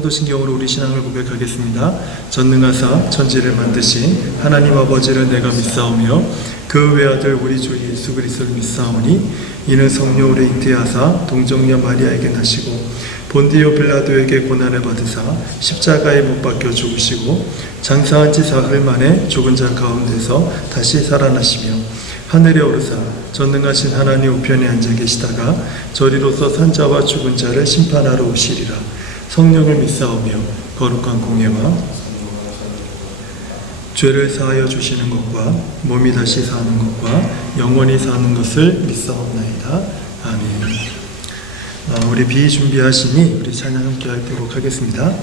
사도신경으로 우리 신앙을 고백하겠습니다. 전능하사 천지를 만드신 하나님 아버지를 내가 믿사오며 그 외아들 우리 주 예수 그리스도를 믿사오니 이는 성령으로 잉태하사 동정녀 마리아에게 나시고 본디오 빌라도에게 고난을 받으사 십자가에 못 박혀 죽으시고 장사한 지 사흘 만에 죽은 자 가운데서 다시 살아나시며 하늘에 오르사 전능하신 하나님 우편에 앉아 계시다가 저리로서 산자와 죽은 자를 심판하러 오시리라. 성령을 믿사오며 거룩한 공예와 죄를 사하여 주시는 것과 몸이 다시 사는 것과 영원히 사는 것을 믿사옵나이다. 아멘. 우리 비 준비하시니 우리 찬양 함께 하도록 하겠습니다.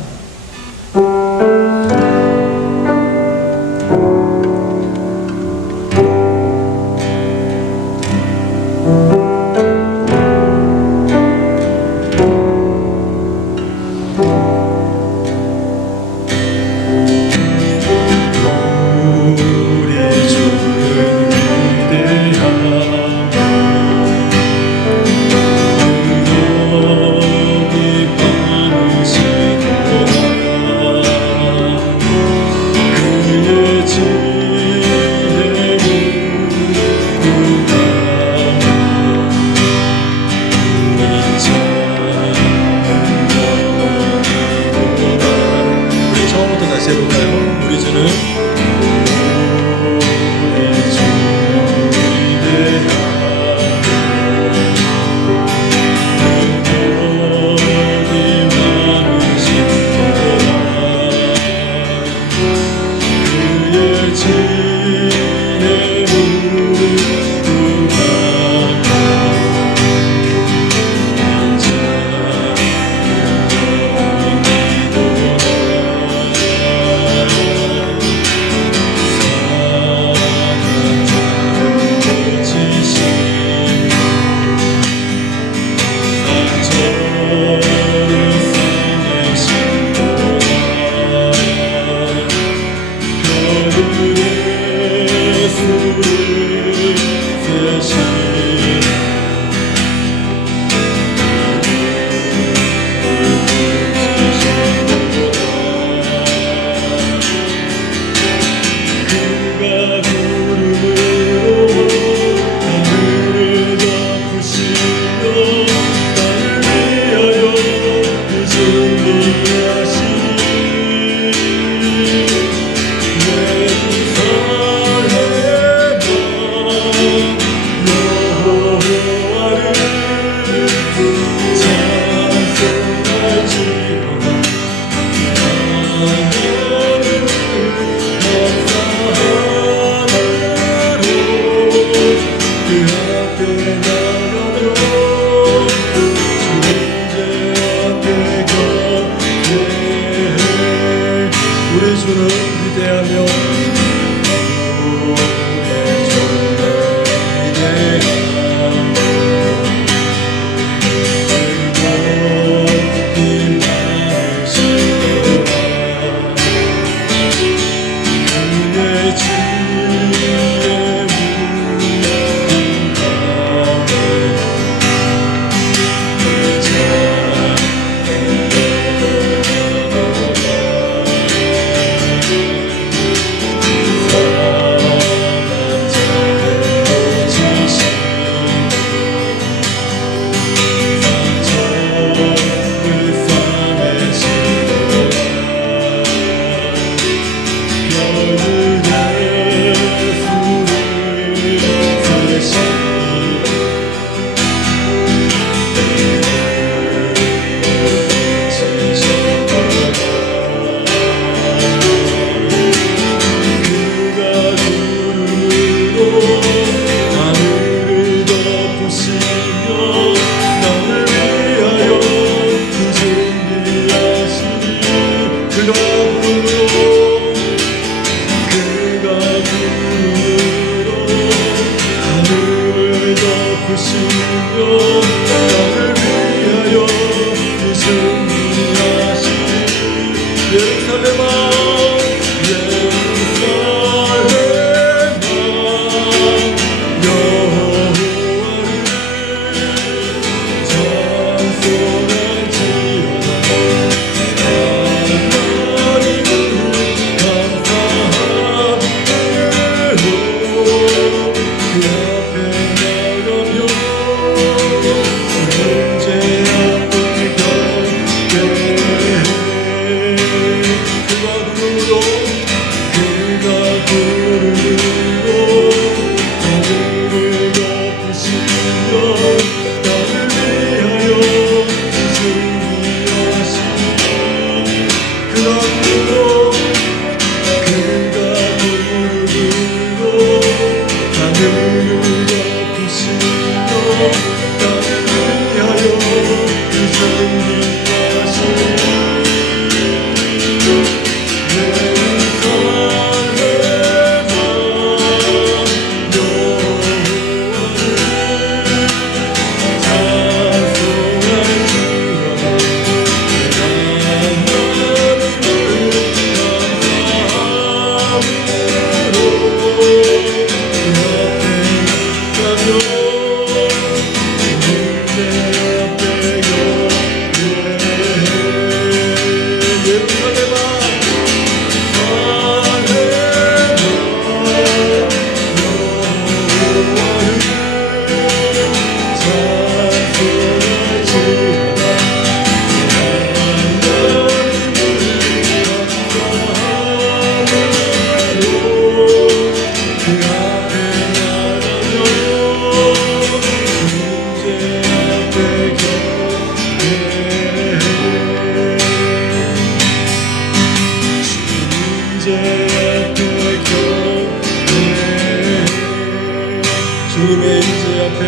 주님의 임재 앞에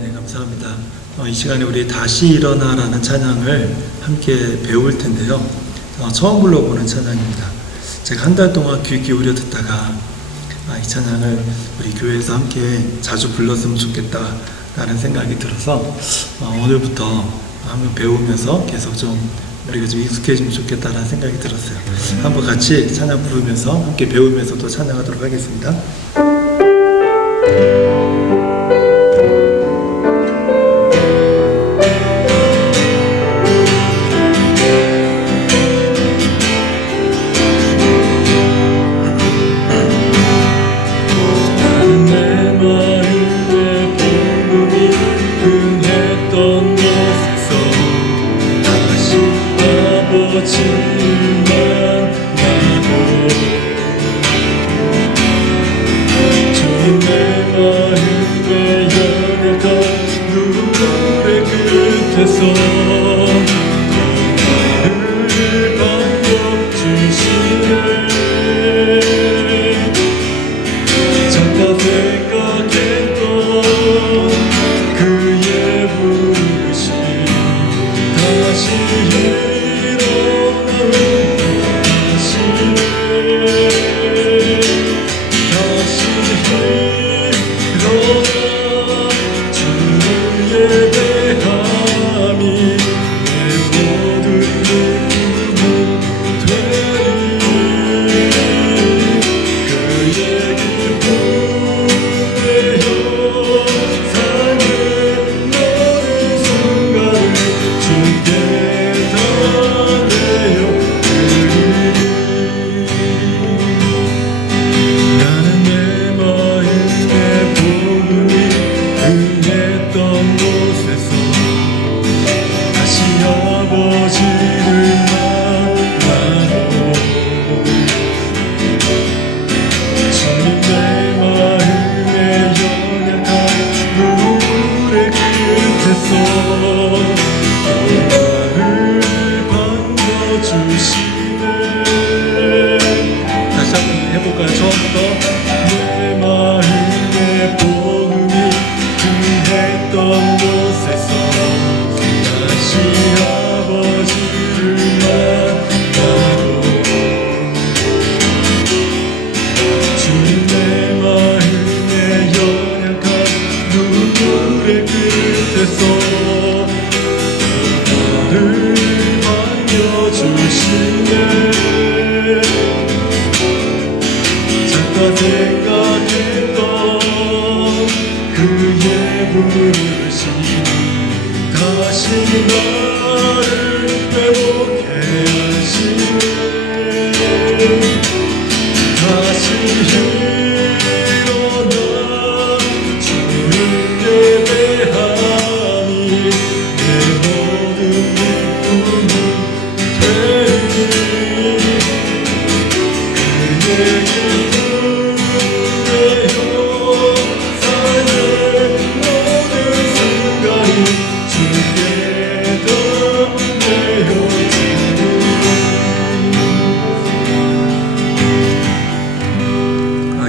네, 감사합니다. 이 시간에 우리 다시 일어나라는 찬양을 함께 배울 텐데요. 처음 불러보는 찬양입니다. 제가 한 달 동안 귀 기울여 듣다가 이 찬양을 우리 교회에서 함께 자주 불렀으면 좋겠다라는 생각이 들어서 오늘부터 한번 배우면서 계속 좀 우리가 좀 익숙해지면 좋겠다라는 생각이 들었어요. 한번 같이 찬양 부르면서 함께 배우면서 또 찬양하도록 하겠습니다.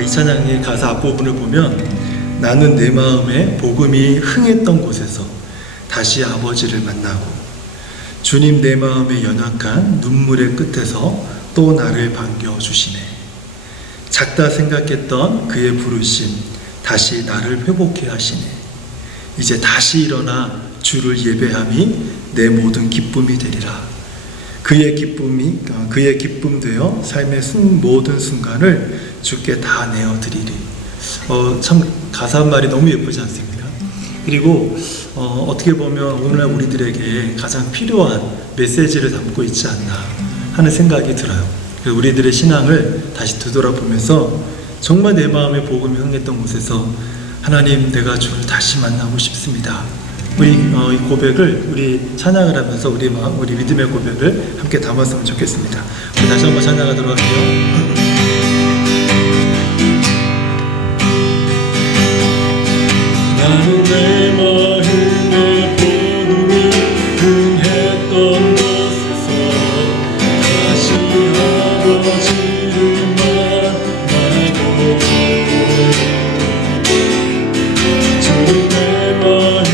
찬양의 가사 앞부분을 보면 나는 내 마음에 복음이 흥했던 곳에서 다시 아버지를 만나고 주님 내 마음에 연약한 눈물의 끝에서 또 나를 반겨주시네. 작다 생각했던 그의 부르심 다시 나를 회복해 하시네. 이제 다시 일어나 주를 예배함이 내 모든 기쁨이 되리라. 그의 기쁨 되어 삶의 모든 순간을 주께 다 내어드리리. 참 가사 한 말이 너무 예쁘지 않습니까? 그리고 어떻게 보면 오늘날 우리들에게 가장 필요한 메시지를 담고 있지 않나 하는 생각이 들어요. 그래서 우리들의 신앙을 다시 되돌아보면서 정말 내 마음에 복음이 흥했던 곳에서 하나님, 내가 주를 다시 만나고 싶습니다. 우리 이 고백을 우리 찬양을 하면서 우리 믿음의 고백을 함께 담았으면 좋겠습니다. 우리 다시 한번 찬양하도록 할게요. 나는 내 마음에 복음이 흥했던 곳에서 다시 아버지를 만나고 주는 내 마음에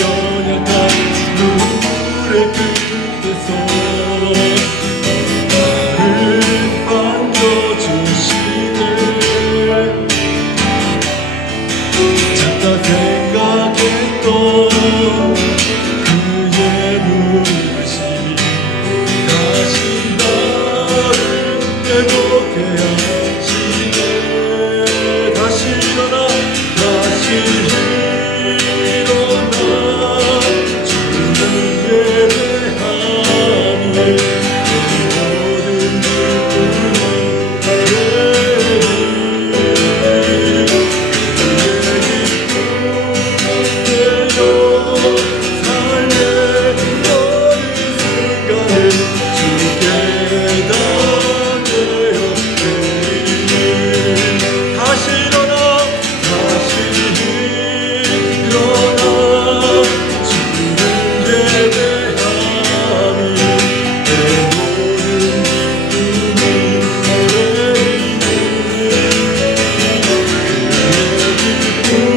연약한 그들의 끝에서 나를 반겨주시네. 생각했던 그의 부르심 다시 나를 회복해 하시네. 다시 일어나 주를 예배하니 내 모든 기쁨이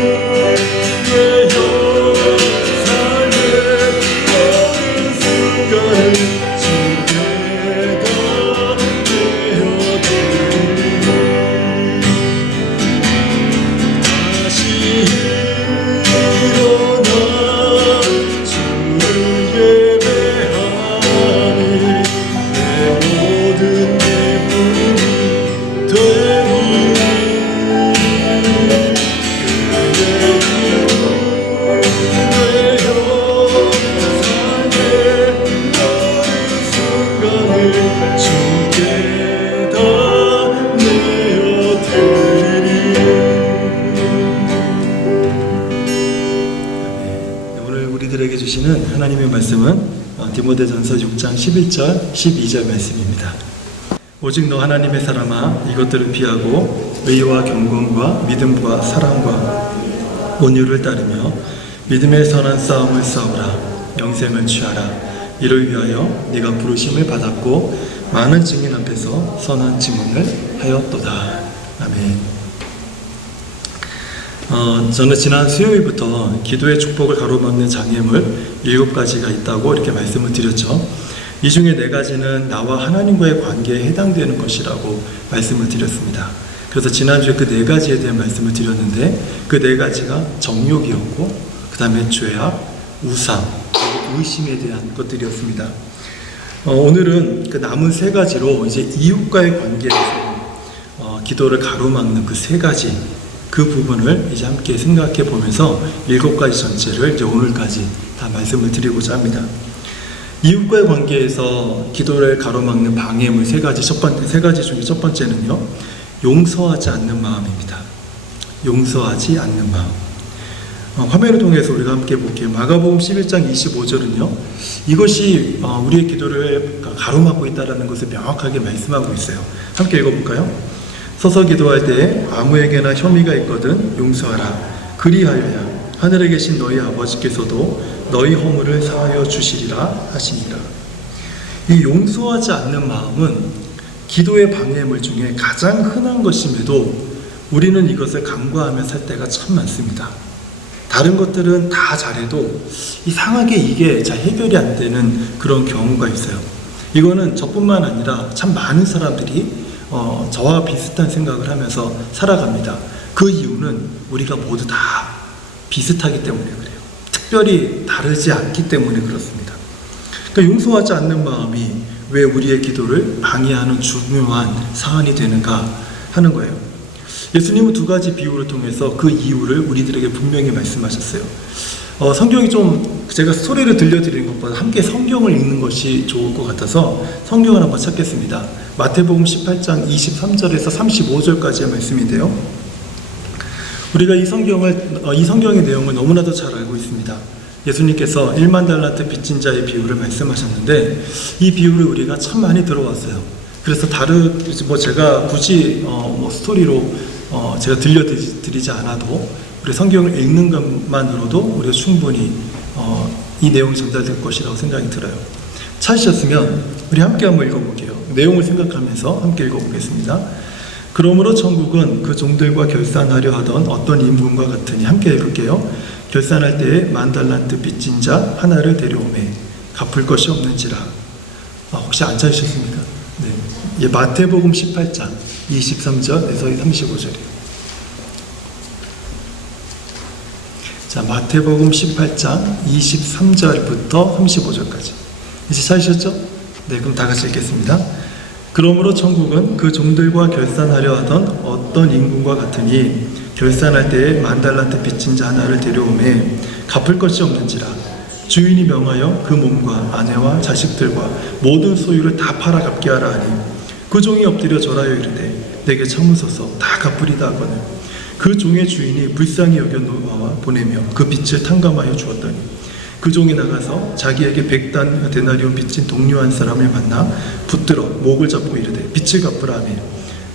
하나님의 말씀은 디모데전서 6장 11절 12절 말씀입니다. 오직 너 하나님의 사람아 이것들을 피하고 의와 경건과 믿음과 사랑과 온유를 따르며 믿음의 선한 싸움을 싸우라. 영생을 취하라. 이를 위하여 네가 부르심을 받았고 많은 증인 앞에서 선한 증언을 하였도다. 아멘. 저는 지난 수요일부터 기도의 축복을 가로막는 장애물 7가지가 있다고 이렇게 말씀을 드렸죠. 이 중에 4가지는 나와 하나님과의 관계에 해당되는 것이라고 말씀을 드렸습니다. 그래서 지난주에 그 4가지에 대한 말씀을 드렸는데 그 4가지가 정욕이었고 그 다음에 죄악, 우상, 그리고 의심에 대한 것들이었습니다. 오늘은 그 남은 3가지로 이제 이웃과의 관계에서 기도를 가로막는 그 3가지 그 부분을 이제 함께 생각해 보면서 7가지 전체를 이제 오늘까지 다 말씀을 드리고자 합니다. 이웃과의 관계에서 기도를 가로막는 방해물 3가지, 3가지 중에 첫 번째는요, 용서하지 않는 마음입니다. 용서하지 않는 마음. 화면을 통해서 우리가 함께 볼게요. 마가복음 11장 25절은요, 이것이 우리의 기도를 가로막고 있다는 것을 명확하게 말씀하고 있어요. 함께 읽어볼까요? 서서 기도할 때에 아무에게나 혐의가 있거든 용서하라. 그리하여야 하늘에 계신 너희 아버지께서도 너희 허물을 사하여 주시리라 하시니라. 이 용서하지 않는 마음은 기도의 방해물 중에 가장 흔한 것임에도 우리는 이것을 간과하며 살 때가 참 많습니다. 다른 것들은 다 잘해도 이상하게 이게 잘 해결이 안 되는 그런 경우가 있어요. 이거는 저뿐만 아니라 참 많은 사람들이 저와 비슷한 생각을 하면서 살아갑니다. 그 이유는 우리가 모두 다 비슷하기 때문에 그래요. 특별히 다르지 않기 때문에 그렇습니다. 그러니까 용서하지 않는 마음이 왜 우리의 기도를 방해하는 중요한 사안이 되는가 하는 거예요. 예수님은 2가지 비유를 통해서 그 이유를 우리들에게 분명히 말씀하셨어요. 성경이 좀 제가 스토리를 들려드리는 것보다 함께 성경을 읽는 것이 좋을 것 같아서 성경을 한번 찾겠습니다. 마태복음 18장 23절에서 35절까지의 말씀인데요. 우리가 이 성경의 내용을 너무나도 잘 알고 있습니다. 예수님께서 1만 달란트 빚진 자의 비유를 말씀하셨는데 이 비유를 우리가 참 많이 들어왔어요. 그래서 제가 굳이 스토리로 제가 들려드리지 않아도 우리 성경을 읽는 것만으로도 우리가 충분히 이 내용이 전달될 것이라고 생각이 들어요. 찾으셨으면 우리 함께 한번 읽어볼게요. 내용을 생각하면서 함께 읽어보겠습니다. 그러므로 천국은 그 종들과 결산하려 하던 어떤 임금과 같으니, 함께 읽을게요. 결산할 때에 1만 달란트 빚진 자 하나를 데려오매 갚을 것이 없는지라. 혹시 안 찾으셨습니까? 네. 마태복음 18장 23절에서 35절이에요. 자, 마태복음 18장 23절부터 35절까지. 이제 찾으셨죠? 네, 그럼 다 같이 읽겠습니다. 그러므로 천국은 그 종들과 결산하려 하던 어떤 임금과 같으니 결산할 때에 1만 달란트 빚진 자 하나를 데려오매 갚을 것이 없는지라. 주인이 명하여 그 몸과 아내와 자식들과 모든 소유를 다 팔아 갚게 하라 하니 그 종이 엎드려 절하여 이르되 내게 참으소서 다 갚으리다 하거늘 그 종의 주인이 불쌍히 여겨 놓아 보내며 그 빚을 탕감하여 주었더니 그 종이 나가서 자기에게 100단 데나리온 빚진 동료 한 사람을 만나 붙들어 목을 잡고 이르되 빚을 갚으라 하며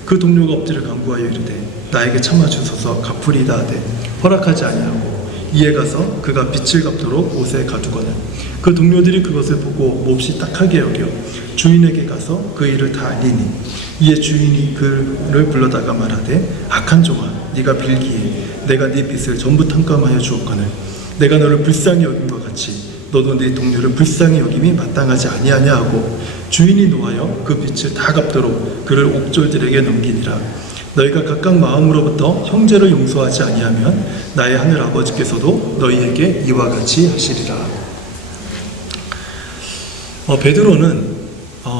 그 동료가 엎드려 간구하여 이르되 나에게 참아주소서 갚으리다 하되 허락하지 아니하고 이에 가서 그가 빚을 갚도록 옷에 가두거늘 그 동료들이 그것을 보고 몹시 딱하게 여겨 주인에게 가서 그 일을 다 알리니 이에 주인이 그를 불러다가 말하되 악한 종아 네가 빌기에 내가 네 빚을 전부 탕감하여 주었거늘 내가 너를 불쌍히 여김과 같이 너도 네 동료를 불쌍히 여김이 마땅하지 아니하냐 하고 주인이 노하여 그 빚을 다 갚도록 그를 옥졸들에게 넘기니라. 너희가 각각 마음으로부터 형제를 용서하지 아니하면 나의 하늘 아버지께서도 너희에게 이와 같이 하시리라. 베드로는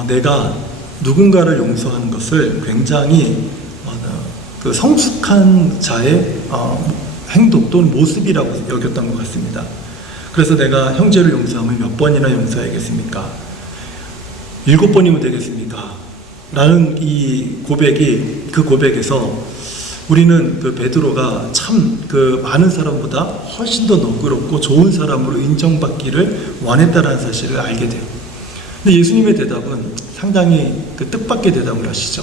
내가 누군가를 용서하는 것을 굉장히 그 성숙한 자의 행동 또는 모습이라고 여겼던 것 같습니다. 그래서 내가 형제를 용서하면 몇 번이나 용서해야겠습니까? 7번이면 되겠습니까? 라는 이 그 고백에서 우리는 그 베드로가 참 그 많은 사람보다 훨씬 더 너그럽고 좋은 사람으로 인정받기를 원했다는 사실을 알게 돼요. 근데 예수님의 대답은 상당히 그 뜻밖의 대답을 하시죠.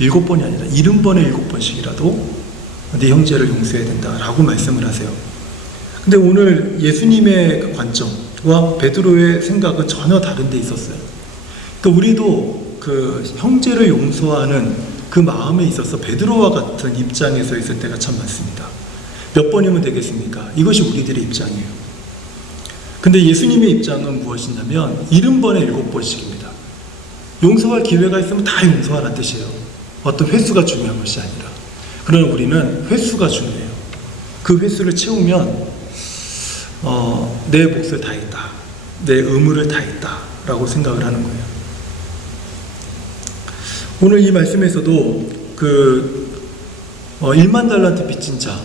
7번이 아니라 70번에 7번씩이라도 네 형제를 용서해야 된다라고 말씀을 하세요. 근데 오늘 예수님의 그 관점과 베드로의 생각은 전혀 다른 데 있었어요. 그러니까 우리도 그 형제를 용서하는 그 마음에 있어서 베드로와 같은 입장에서 있을 때가 참 많습니다. 몇 번이면 되겠습니까? 이것이 우리들의 입장이에요. 근데 예수님의 입장은 무엇이냐면 70번에 7번씩입니다. 용서할 기회가 있으면 다 용서하라는 뜻이에요. 어떤 횟수가 중요한 것이 아니라. 그러나 우리는 횟수가 중요해요. 그 횟수를 채우면 내 몫을 다했다, 내 의무를 다했다 라고 생각을 하는 거예요. 오늘 이 말씀에서도 1만 달란트 빚진 자,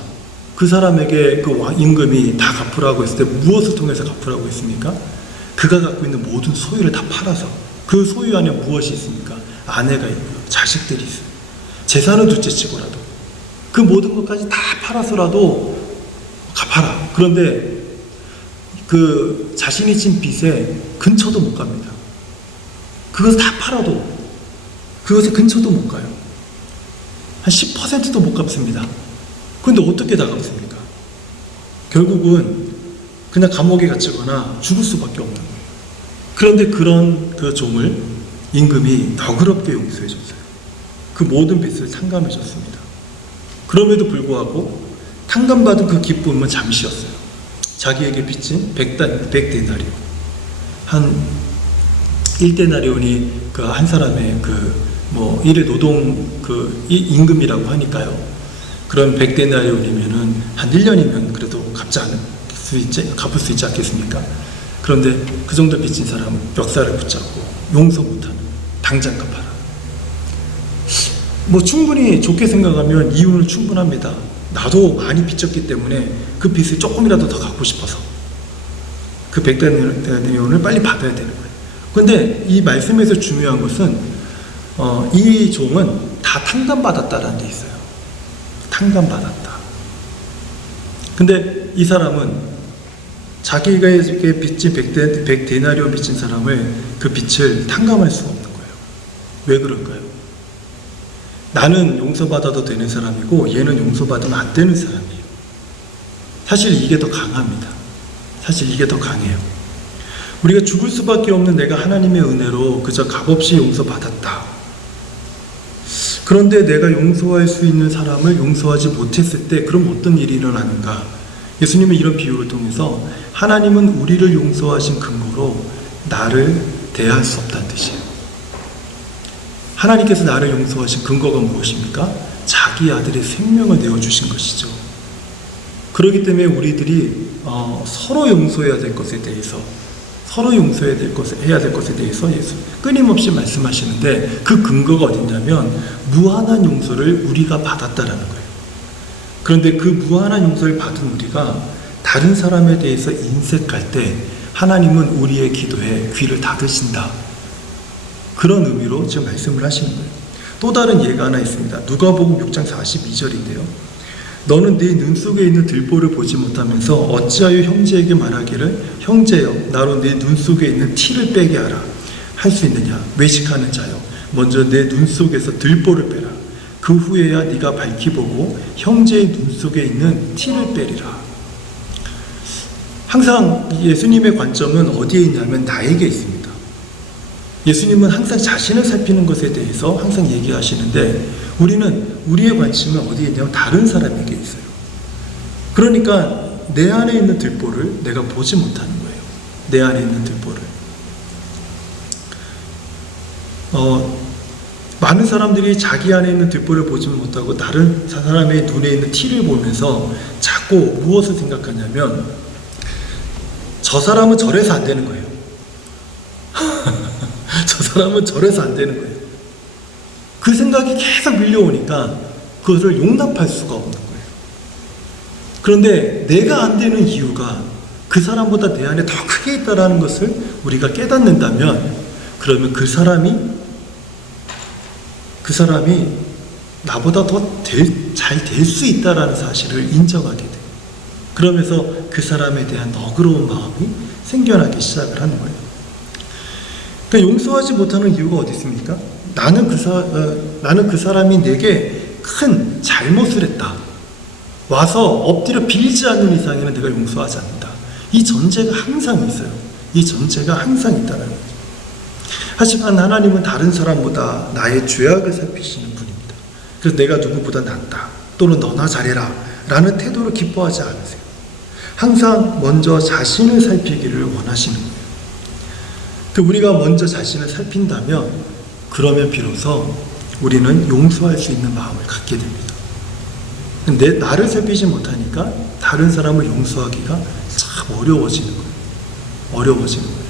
그 사람에게 그 임금이 다 갚으라고 했을 때 무엇을 통해서 갚으라고 했습니까? 그가 갖고 있는 모든 소유를 다 팔아서, 그 소유 안에 무엇이 있습니까? 아내가 있고요, 자식들이 있어요. 재산은 둘째치고라도 그 모든 것까지 다 팔아서라도 갚아라. 그런데 그 자신이 진 빚에 근처도 못 갑니다. 그것을 다 팔아도 그것의 근처도 못 가요. 한 10%도 못 갚습니다. 그런데 어떻게 다 갚습니까? 결국은 그냥 감옥에 갇히거나 죽을 수밖에 없는 거예요. 그런데 그런 그 종을 임금이 너그럽게 용서해 줬어요. 그 모든 빚을 탕감해 줬습니다. 그럼에도 불구하고 탕감받은 그 기쁨은 잠시였어요. 자기에게 빚진 100데나리온, 한 1데나리온이 그 한 사람의 일의 노동 임금이라고 하니까요. 그럼 100데나리온이면은 한 1년이면 그래도 갚을 수 있지 않겠습니까? 그런데 그 정도 빚진 사람은 멱살을 붙잡고 용서 못하는, 당장 갚아라. 충분히 좋게 생각하면 이유는 충분합니다. 나도 많이 빚졌기 때문에 그 빚을 조금이라도 더 갚고 싶어서 그 100데나리온을 빨리 받아야 되는 거예요. 그런데 이 말씀에서 중요한 것은 이 종은 다 탕감받았다라는 데 있어요. 탕감받았다. 근데 이 사람은 자기에게 빚진 100데나리온 빚진 사람을 그 빚을 탕감할 수가 없는 거예요. 왜 그럴까요? 나는 용서받아도 되는 사람이고 얘는 용서받으면 안 되는 사람이에요. 사실 이게 더 강합니다. 사실 이게 더 강해요. 우리가 죽을 수밖에 없는 내가 하나님의 은혜로 그저 값없이 용서받았다. 그런데 내가 용서할 수 있는 사람을 용서하지 못했을 때 그럼 어떤 일이 일어나는가? 예수님은 이런 비유를 통해서 하나님은 우리를 용서하신 근거로 나를 대할 수 없다는 뜻이에요. 하나님께서 나를 용서하신 근거가 무엇입니까? 자기 아들의 생명을 내어주신 것이죠. 그렇기 때문에 우리들이 서로 용서해야 될 것에 대해서 해야 될 것에 대해서 예수 끊임없이 말씀하시는데 그 근거가 어딨냐면 무한한 용서를 우리가 받았다라는 거예요. 그런데 그 무한한 용서를 받은 우리가 다른 사람에 대해서 인색할 때 하나님은 우리의 기도에 귀를 닫으신다. 그런 의미로 지금 말씀을 하시는 거예요. 또 다른 예가 하나 있습니다. 누가복음 6장 42절인데요. 너는 네 눈 속에 있는 들보를 보지 못하면서 어찌하여 형제에게 말하기를 형제여 나로 네 눈 속에 있는 티를 빼게 하라 할 수 있느냐. 외식하는 자여 먼저 내 눈 속에서 들보를 빼라. 그 후에야 네가 밝히 보고 형제의 눈 속에 있는 티를 빼리라. 항상 예수님의 관점은 어디에 있냐면 나에게 있습니다. 예수님은 항상 자신을 살피는 것에 대해서 항상 얘기하시는데 우리는 우리의 관심은 어디에 있냐면 다른 사람에게 있어요. 그러니까 내 안에 있는 들보를 내가 보지 못하는 거예요. 내 안에 있는 들보를. 많은 사람들이 자기 안에 있는 들보를 보지 못하고 다른 사람의 눈에 있는 티를 보면서 자꾸 무엇을 생각하냐면 저 사람은 저래서 안 되는 거예요. 저 사람은 저래서 안 되는 거예요. 그 생각이 계속 밀려오니까 그것을 용납할 수가 없는 거예요. 그런데 내가 안 되는 이유가 그 사람보다 내 안에 더 크게 있다는 것을 우리가 깨닫는다면 그러면 그 사람이 나보다 더 잘 될 수 있다는 사실을 인정하게 돼요. 그러면서 그 사람에 대한 너그러운 마음이 생겨나기 시작을 하는 거예요. 그러니까 용서하지 못하는 이유가 어디 있습니까? 나는 그 사람이 내게 큰 잘못을 했다. 와서 엎드려 빌지 않는 이상에는 내가 용서하지 않는다. 이 전제가 항상 있어요. 이 전제가 항상 있다는 거죠. 하지만 하나님은 다른 사람보다 나의 죄악을 살피시는 분입니다. 그래서 내가 누구보다 낫다. 또는 너나 잘해라. 라는 태도를 기뻐하지 않으세요. 항상 먼저 자신을 살피기를 원하시는 거예요. 우리가 먼저 자신을 살핀다면 그러면 비로소 우리는 용서할 수 있는 마음을 갖게 됩니다. 근데 나를 살피지 못하니까 다른 사람을 용서하기가 참 어려워지는 거예요. 어려워지는 거예요.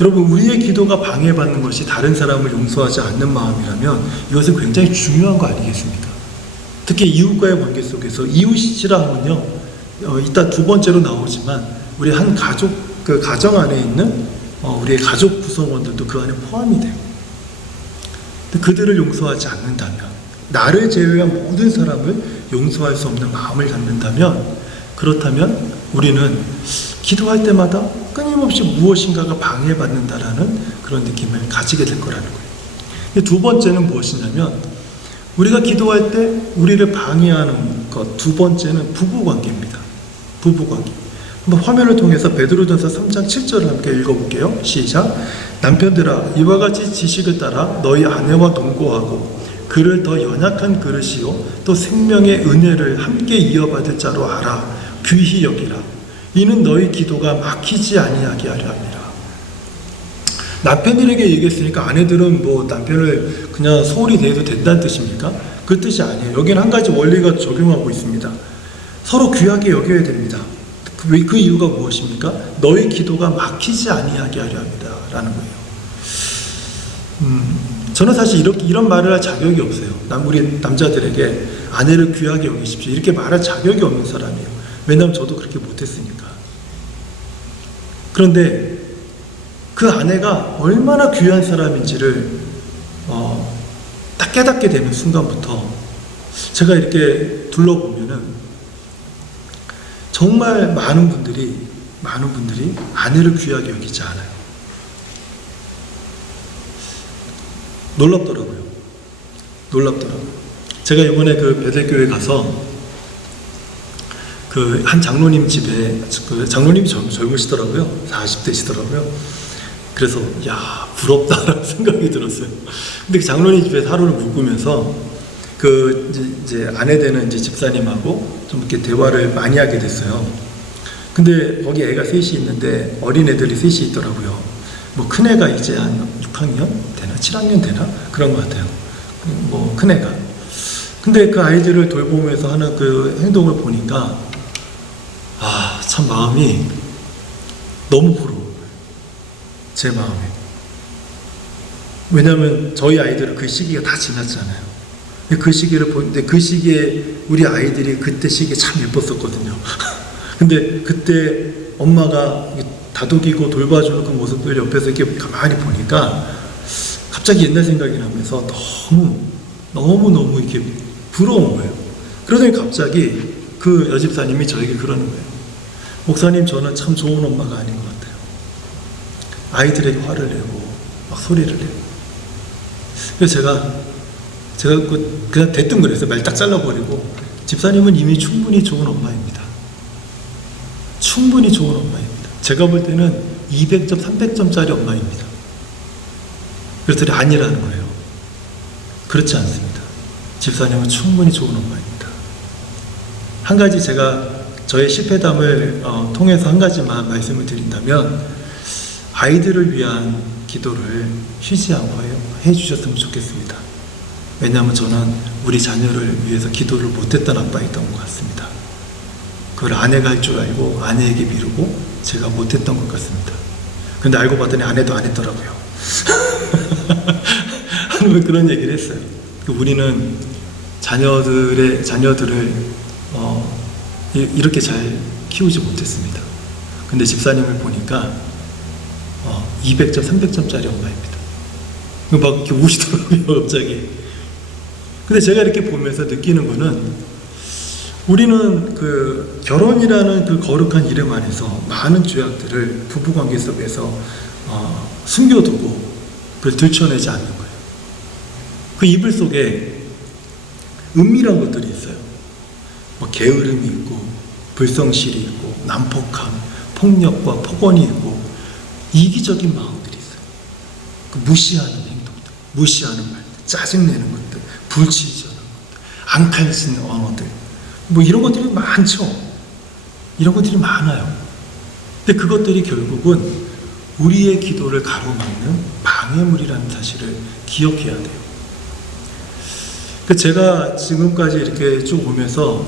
여러분, 우리의 기도가 방해받는 것이 다른 사람을 용서하지 않는 마음이라면 이것은 굉장히 중요한 거 아니겠습니까? 특히 이웃과의 관계 속에서 이웃이라면요, 이따 두 번째로 나오지만 우리 한 가족, 그 가정 안에 있는 우리의 가족 구성원들도 그 안에 포함이 돼요. 그들을 용서하지 않는다면, 나를 제외한 모든 사람을 용서할 수 없는 마음을 갖는다면, 그렇다면 우리는 기도할 때마다 끊임없이 무엇인가가 방해받는다라는 그런 느낌을 가지게 될 거라는 거예요. 두 번째는 무엇이냐면, 우리가 기도할 때 우리를 방해하는 것, 두 번째는 부부관계입니다. 부부관계. 한번 화면을 통해서 베드로전서 3장 7절을 함께 읽어볼게요. 시작. 남편들아, 이와 같이 지식을 따라 너희 아내와 동거하고 그를 더 연약한 그릇이요 또 생명의 은혜를 함께 이어받을 자로 알아 귀히 여기라. 이는 너희 기도가 막히지 아니하게 하려 함이라. 남편들에게 얘기했으니까 아내들은 뭐 남편을 그냥 소홀히 대해도 된다는 뜻입니까? 그 뜻이 아니에요. 여기는 한 가지 원리가 적용하고 있습니다. 서로 귀하게 여겨야 됩니다. 그 이유가 무엇입니까? 너희 기도가 막히지 아니하게 하려 합니다 라는 거예요. 저는 사실 이런 말을 할 자격이 없어요. 우리 남자들에게 아내를 귀하게 여기십시오 이렇게 말할 자격이 없는 사람이에요. 왜냐하면 저도 그렇게 못했으니까. 그런데 그 아내가 얼마나 귀한 사람인지를 딱 깨닫게 되는 순간부터 제가 이렇게 둘러보면은 정말 많은 분들이 아내를 귀하게 여기지 않아요. 놀랍더라고요. 제가 이번에 그 베델교회 가서 그 한 장로님 집에, 그 장로님이 젊으시더라고요. 40대시더라고요. 그래서 야, 부럽다라는 생각이 들었어요. 근데 그 장로님 집에 하루를 묵으면서 그 이제 아내 되는 이제 집사님하고 좀 이렇게 대화를 많이 하게 됐어요. 근데 거기 애가 셋이 있는데 어린 애들이 셋이 있더라고요. 뭐 큰 애가 이제 한 6학년 되나 7학년 되나 그런 것 같아요. 뭐 큰 애가. 근데 그 아이들을 돌보면서 하는 그 행동을 보니까 참 마음이 너무 부러워요. 제 마음에. 왜냐하면 저희 아이들은 그 시기가 다 지났잖아요. 그 시기를 보는데 그 시기에 우리 아이들이 그때 시기에 참 예뻤었거든요. 근데 그때 엄마가 다독이고 돌봐주는 그 모습들 옆에서 이렇게 가만히 보니까 갑자기 옛날 생각이 나면서 너무 이렇게 부러운 거예요. 그러더니 갑자기 그 여집사님이 저에게 그러는 거예요. 목사님, 저는 참 좋은 엄마가 아닌 것 같아요. 아이들에게 화를 내고 막 소리를 내고. 그래서 제가 그냥 대뜸 그랬어요. 말 딱 잘라버리고, 집사님은 이미 충분히 좋은 엄마입니다. 충분히 좋은 엄마입니다. 제가 볼 때는 200점, 300점짜리 엄마입니다. 그랬더니 아니라는 거예요. 그렇지 않습니다. 집사님은 충분히 좋은 엄마입니다. 한 가지 제가 저의 실패담을 통해서 한 가지만 말씀을 드린다면, 아이들을 위한 기도를 쉬지 않고 해주셨으면 좋겠습니다. 왜냐하면 저는 우리 자녀를 위해서 기도를 못했던 아빠였던 것 같습니다. 그걸 아내가 할 줄 알고 아내에게 미루고 제가 못했던 것 같습니다. 근데 알고 봤더니 아내도 안 했더라고요. 그런 얘기를 했어요. 우리는 자녀들을 이렇게 잘 키우지 못했습니다. 근데 집사님을 보니까 200점, 300점짜리 엄마입니다. 막 이렇게 우시더라고요, 갑자기. 근데 제가 이렇게 보면서 느끼는 거는, 우리는 그 결혼이라는 그 거룩한 이름 안에서 많은 죄악들을 부부관계 속에서 숨겨두고 그걸 들춰내지 않는 거예요. 그 이불 속에 은밀한 것들이 있어요. 뭐 게으름이 있고 불성실이 있고 난폭함, 폭력과 폭언이 있고 이기적인 마음들이 있어요. 그 무시하는 행동들, 무시하는 말들, 짜증내는 것들, 불치지하는 것들, 앙칼진 언어들, 뭐 이런 것들이 많죠. 이런 것들이 많아요. 근데 그것들이 결국은 우리의 기도를 가로막는 방해물이라는 사실을 기억해야 돼요. 제가 지금까지 이렇게 쭉 오면서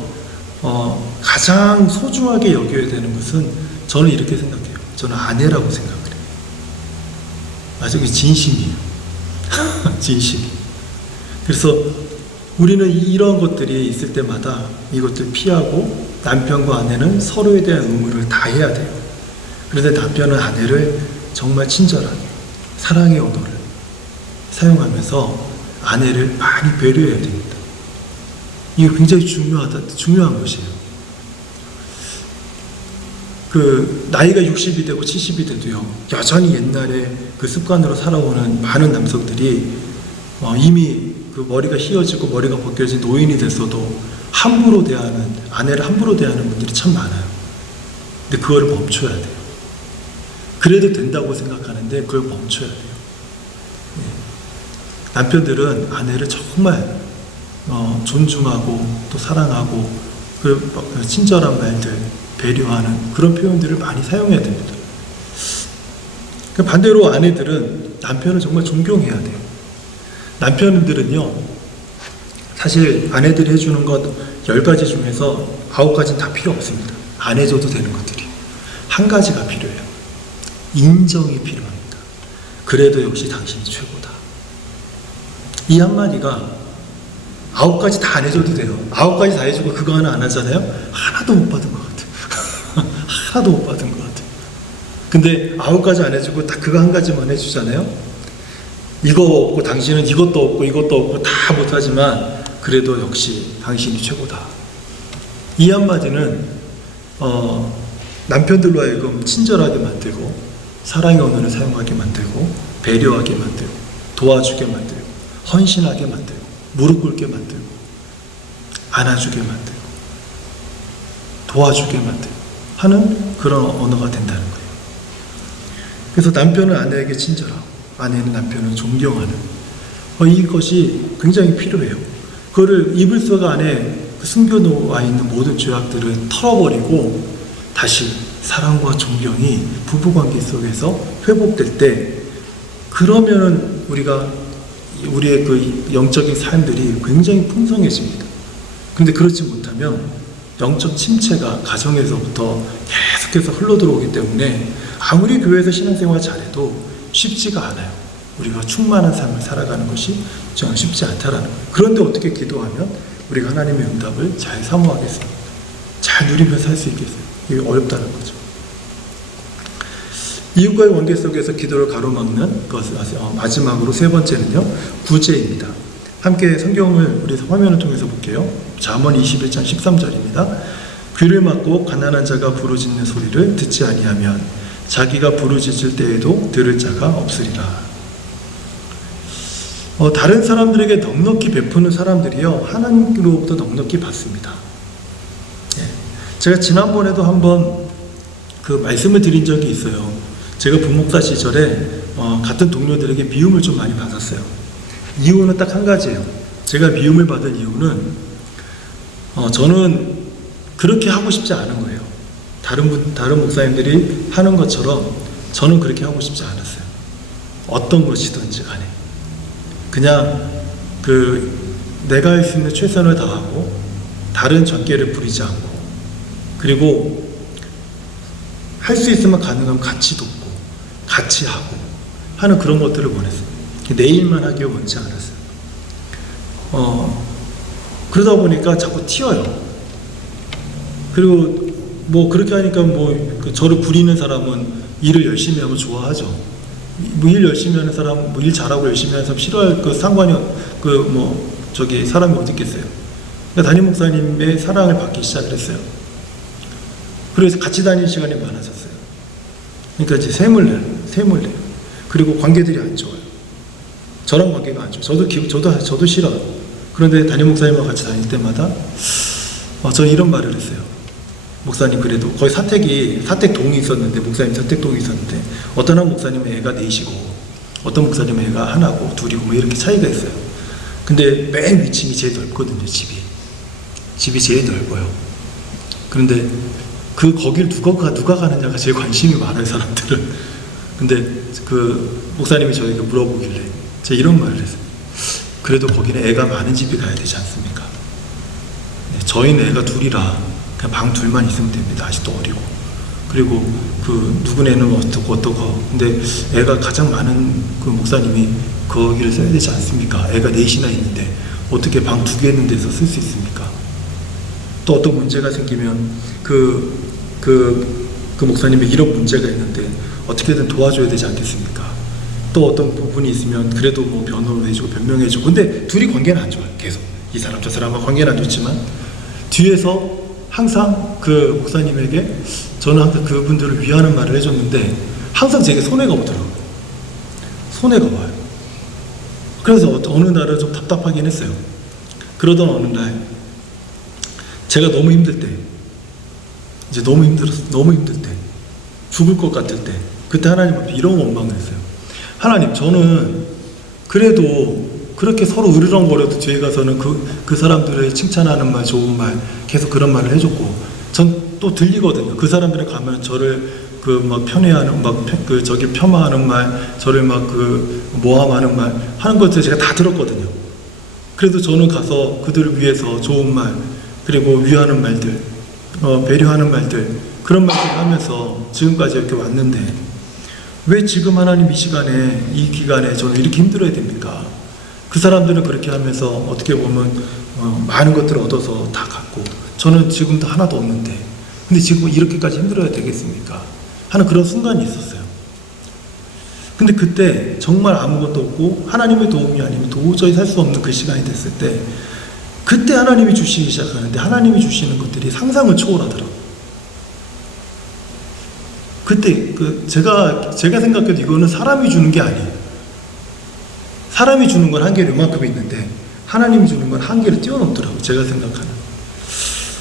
가장 소중하게 여겨야 되는 것은 저는 이렇게 생각해요. 저는 아내라고 생각을 해요. 아주 진심이에요. 진심. 그래서 우리는 이런 것들이 있을 때마다 이것들 피하고 남편과 아내는 서로에 대한 의무를 다해야 돼요. 그런데 남편은 아내를 정말 친절하게 사랑의 언어를 사용하면서 아내를 많이 배려해야 됩니다. 이게 굉장히 중요한 것이에요. 나이가 60이 되고 70이 돼도요, 여전히 옛날에 그 습관으로 살아오는 많은 남성들이 이미 머리가 휘어지고 머리가 벗겨진 노인이 됐어도 아내를 함부로 대하는 분들이 참 많아요. 근데 그거를 멈춰야 돼요. 그래도 된다고 생각하는데 그걸 멈춰야 돼요. 남편들은 아내를 정말 존중하고 또 사랑하고 친절한 말들, 배려하는 그런 표현들을 많이 사용해야 됩니다. 반대로 아내들은 남편을 정말 존경해야 돼요. 남편들은요, 사실 아내들이 해주는 것 10가지 중에서 9가지는 다 필요 없습니다. 안 해줘도 되는 것들이. 한 가지가 필요해요. 인정이 필요합니다. 그래도 역시 당신이 최고다. 이 한마디가 9가지 다 안 해줘도 돼요. 9가지 다 해주고 그거 하나 안 하잖아요? 하나도 못 받은 것 같아요. 하나도 못 받은 것 같아요. 근데 9가지 안 해주고 딱 그거 한 가지만 해주잖아요? 이거 없고 당신은 이것도 없고 이것도 없고 다 못하지만 그래도 역시 당신이 최고다. 이 한마디는 남편들로 하여금 친절하게 만들고 사랑의 언어를 사용하게 만들고 배려하게 만들고 도와주게 만들고 헌신하게 만들고 무릎 꿇게 만들고 안아주게 만들고 도와주게 만들고 하는 그런 언어가 된다는 거예요. 그래서 남편은 아내에게 친절하고 아내는 남편을 존경하는 이것이 굉장히 필요해요. 그거를 이불속 안에 숨겨놓아 있는 모든 죄악들을 털어버리고 다시 사랑과 존경이 부부관계 속에서 회복될 때, 그러면은 우리의 그 영적인 삶들이 굉장히 풍성해집니다. 그런데 그렇지 못하면 영적 침체가 가정에서부터 계속해서 흘러들어오기 때문에 아무리 교회에서 신앙생활 잘해도 쉽지가 않아요. 우리가 충만한 삶을 살아가는 것이 정말 쉽지 않다라는 거예요. 그런데 어떻게 기도하면 우리가 하나님의 응답을 잘 사모하겠습니까? 잘 누리면서 할 수 있겠어요? 이게 어렵다는 거죠. 이웃과의 관계 속에서 기도를 가로막는 것, 마지막으로 세 번째는요, 구제입니다. 함께 성경을 우리 화면을 통해서 볼게요. 잠언 21장 13절입니다. 귀를 막고 가난한 자가 부르짖는 소리를 듣지 아니하면 자기가 부르짖을 때에도 들을 자가 없으리라. 다른 사람들에게 넉넉히 베푸는 사람들이요, 하나님으로부터 넉넉히 받습니다. 제가 지난번에도 한번 그 말씀을 드린 적이 있어요. 제가 부목사 시절에 같은 동료들에게 미움을 좀 많이 받았어요. 이유는 딱 한 가지예요. 제가 미움을 받은 이유는 저는 그렇게 하고 싶지 않은 거예요. 다른 목사님들이 하는 것처럼 저는 그렇게 하고 싶지 않았어요. 어떤 것이든지 간에 그냥 내가 할 수 있는 최선을 다하고 다른 전개를 부리지 않고, 그리고 할 수 있으면 가능하면 같이 돕고 같이 하고 하는 그런 것들을 원했어요. 내 일만 하길 원치 않았어요. 그러다 보니까 자꾸 튀어요. 그리고 그렇게 하니까 저를 부리는 사람은 일을 열심히 하면 좋아하죠. 일 열심히 하는 사람, 일 잘하고 열심히 하는 사람 싫어할 상관이 사람이 어디 있겠어요. 그러니까 담임 목사님의 사랑을 받기 시작을 했어요. 그래서 같이 다니는 시간이 많아졌어요. 그러니까 이제 샘을 내요. 그리고 관계들이 안 좋아요. 저랑 관계가 안 좋아요. 저도 싫어요. 그런데 담임 목사님과 같이 다닐 때마다 저는 이런 말을 했어요. 목사님, 그래도 거의 사택동이 있었는데, 목사님 사택동이 있었는데, 어떤 한 목사님은 애가 넷이고 어떤 목사님은 애가 하나고 둘이고 이렇게 차이가 있어요. 근데 맨 위층이 제일 넓거든요, 집이. 집이 제일 넓어요. 그런데 거길 누가 가느냐가 제일 관심이 많아요, 사람들은. 근데 그 목사님이 저에게 물어보길래 제가 이런 말을 했어요. 그래도 거기는 애가 많은 집이 가야 되지 않습니까? 네, 저희는 애가 둘이라 그냥 방 둘만 있으면 됩니다. 아직도 어리고. 그리고 그 누구네는 어떻고 근데 애가 가장 많은 그 목사님이 거기를 써야 되지 않습니까? 애가 넷이나 있는데 어떻게 방 2개 있는 데서 쓸 수 있습니까? 또 어떤 문제가 생기면 그 목사님이 이런 문제가 있는데 어떻게든 도와줘야 되지 않겠습니까? 또 어떤 부분이 있으면 그래도 뭐 변호를 해주고 변명해주고. 근데 둘이 관계는 안 좋아요. 계속 이 사람 저 사람과 관계는 안 좋지만 뒤에서 항상 그 목사님에게 저는 항상 그분들을 위하는 말을 해줬는데 항상 제게 손해가 오더라고요. 손해가 와요. 그래서 어느 날은 좀 답답하긴 했어요. 그러던 어느 날 제가 너무 힘들 때, 이제 너무 힘들 때, 죽을 것 같을 때, 그때 하나님 앞에 이런 원망을 했어요. 하나님, 저는 그래도 그렇게 서로 으르렁거려도 뒤에 가서는 그 사람들의 칭찬하는 말, 좋은 말, 계속 그런 말을 해줬고, 전 또 들리거든요. 그 사람들이 가면 저를 막 편애하는, 저기 폄하하는 말, 저를 모함하는 말 하는 것들 제가 다 들었거든요. 그래도 저는 가서 그들을 위해서 좋은 말, 그리고 위하는 말들, 배려하는 말들, 그런 말들 하면서 지금까지 이렇게 왔는데 왜 지금 하나님 이 시간에, 이 기간에 저는 이렇게 힘들어야 됩니까? 그 사람들은 그렇게 하면서 어떻게 보면 많은 것들을 얻어서 다 갖고 저는 지금도 하나도 없는데 근데 지금 이렇게까지 힘들어야 되겠습니까? 하는 그런 순간이 있었어요. 근데 그때 정말 아무것도 없고 하나님의 도움이 아니면 도저히 살 수 없는 그 시간이 됐을 때 그때 하나님이 주시기 시작하는데 하나님이 주시는 것들이 상상을 초월하더라고요. 그때 제가 생각해도 이거는 사람이 주는 게 아니에요. 사람이 주는 건 한계를 이만큼 있는데 하나님이 주는 건 한계를 뛰어넘더라고요. 제가 생각하는.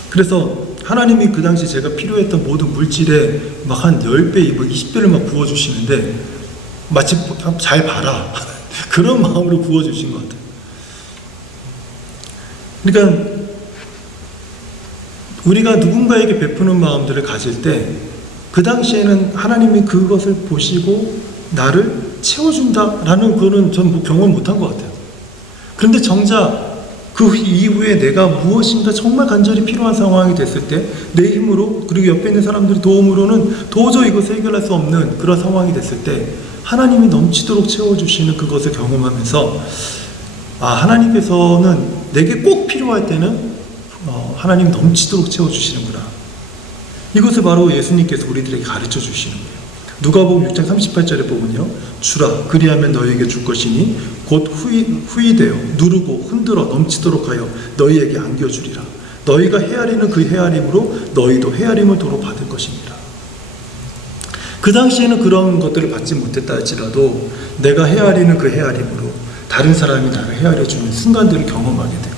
그래서 하나님이 그 당시 제가 필요했던 모든 물질에 막 한 10배, 20배를 막 부어주시는데 마치 잘 봐라. 그런 마음으로 부어주신 것 같아요. 그러니까 우리가 누군가에게 베푸는 마음들을 가질 때 그 당시에는 하나님이 그것을 보시고 나를 채워준다라는 거는 전 경험 못한 것 같아요. 그런데 정작 그 이후에 내가 무엇인가 정말 간절히 필요한 상황이 됐을 때 내 힘으로 그리고 옆에 있는 사람들의 도움으로는 도저히 이것을 해결할 수 없는 그런 상황이 됐을 때 하나님이 넘치도록 채워주시는 그것을 경험하면서 하나님께서는 내게 꼭 필요할 때는 하나님 넘치도록 채워주시는구나. 이것을 바로 예수님께서 우리들에게 가르쳐 주시는 거예요. 누가복음 6장 38절에 보면요. 주라 그리하면 너희에게 줄 것이니 곧 후이되어 누르고 흔들어 넘치도록 하여 너희에게 안겨주리라. 너희가 헤아리는 그 헤아림으로 너희도 헤아림을 도로 받을 것입니다. 그 당시에는 그런 것들을 받지 못했다 할지라도 내가 헤아리는 그 헤아림으로 다른 사람이 나를 헤아려주는 순간들을 경험하게 되고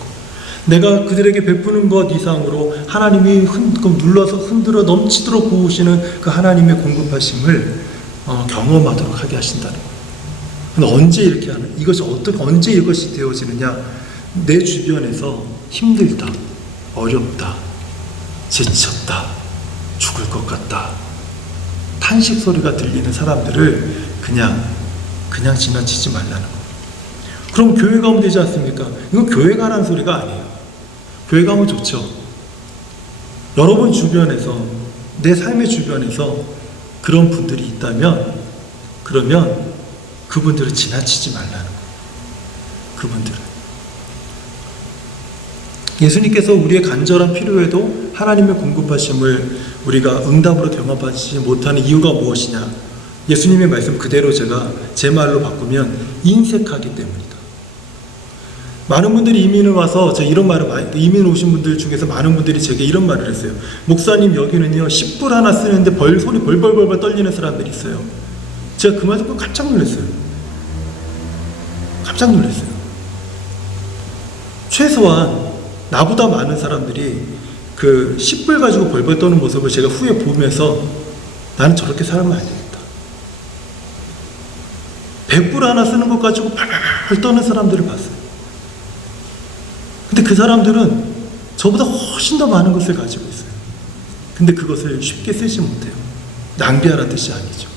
내가 그들에게 베푸는 것 이상으로 하나님이 눌러서 흔들어 넘치도록 부으시는 그 하나님의 공급하심을 경험하도록 하게 하신다는 거예요. 근데 언제 이렇게 하는? 언제 이것이 되어지느냐? 내 주변에서 힘들다, 어렵다, 지쳤다, 죽을 것 같다, 탄식 소리가 들리는 사람들을 그냥 지나치지 말라는 거예요. 그럼 교회 가면 되지 않습니까? 이건 교회 가라는 소리가 아니에요. 교회 가면 좋죠. 여러분 주변에서, 내 삶의 주변에서 그런 분들이 있다면 그러면 그분들을 지나치지 말라는 거예요. 그분들은. 예수님께서 우리의 간절한 필요에도 하나님의 공급하심을 우리가 응답으로 경험하지 못하는 이유가 무엇이냐? 예수님의 말씀 그대로 제가 제 말로 바꾸면 인색하기 때문이다. 많은 분들이 이민을 와서 이민 오신 분들 중에서 많은 분들이 제게 이런 말을 했어요. 목사님 여기는요 10불 하나 쓰는데 손이 벌벌벌 떨리는 사람들이 있어요. 제가 그 말 듣고 깜짝 놀랐어요. 최소한 나보다 많은 사람들이 그 10불 가지고 벌벌 떠는 모습을 제가 후에 보면서 나는 저렇게 살면 안 되겠다. 100불 하나 쓰는 것 가지고 팔팔 떠는 사람들을 봤어요. 근데 그 사람들은 저보다 훨씬 더 많은 것을 가지고 있어요. 근데 그것을 쉽게 쓰지 못해요. 낭비하라는 뜻이 아니죠.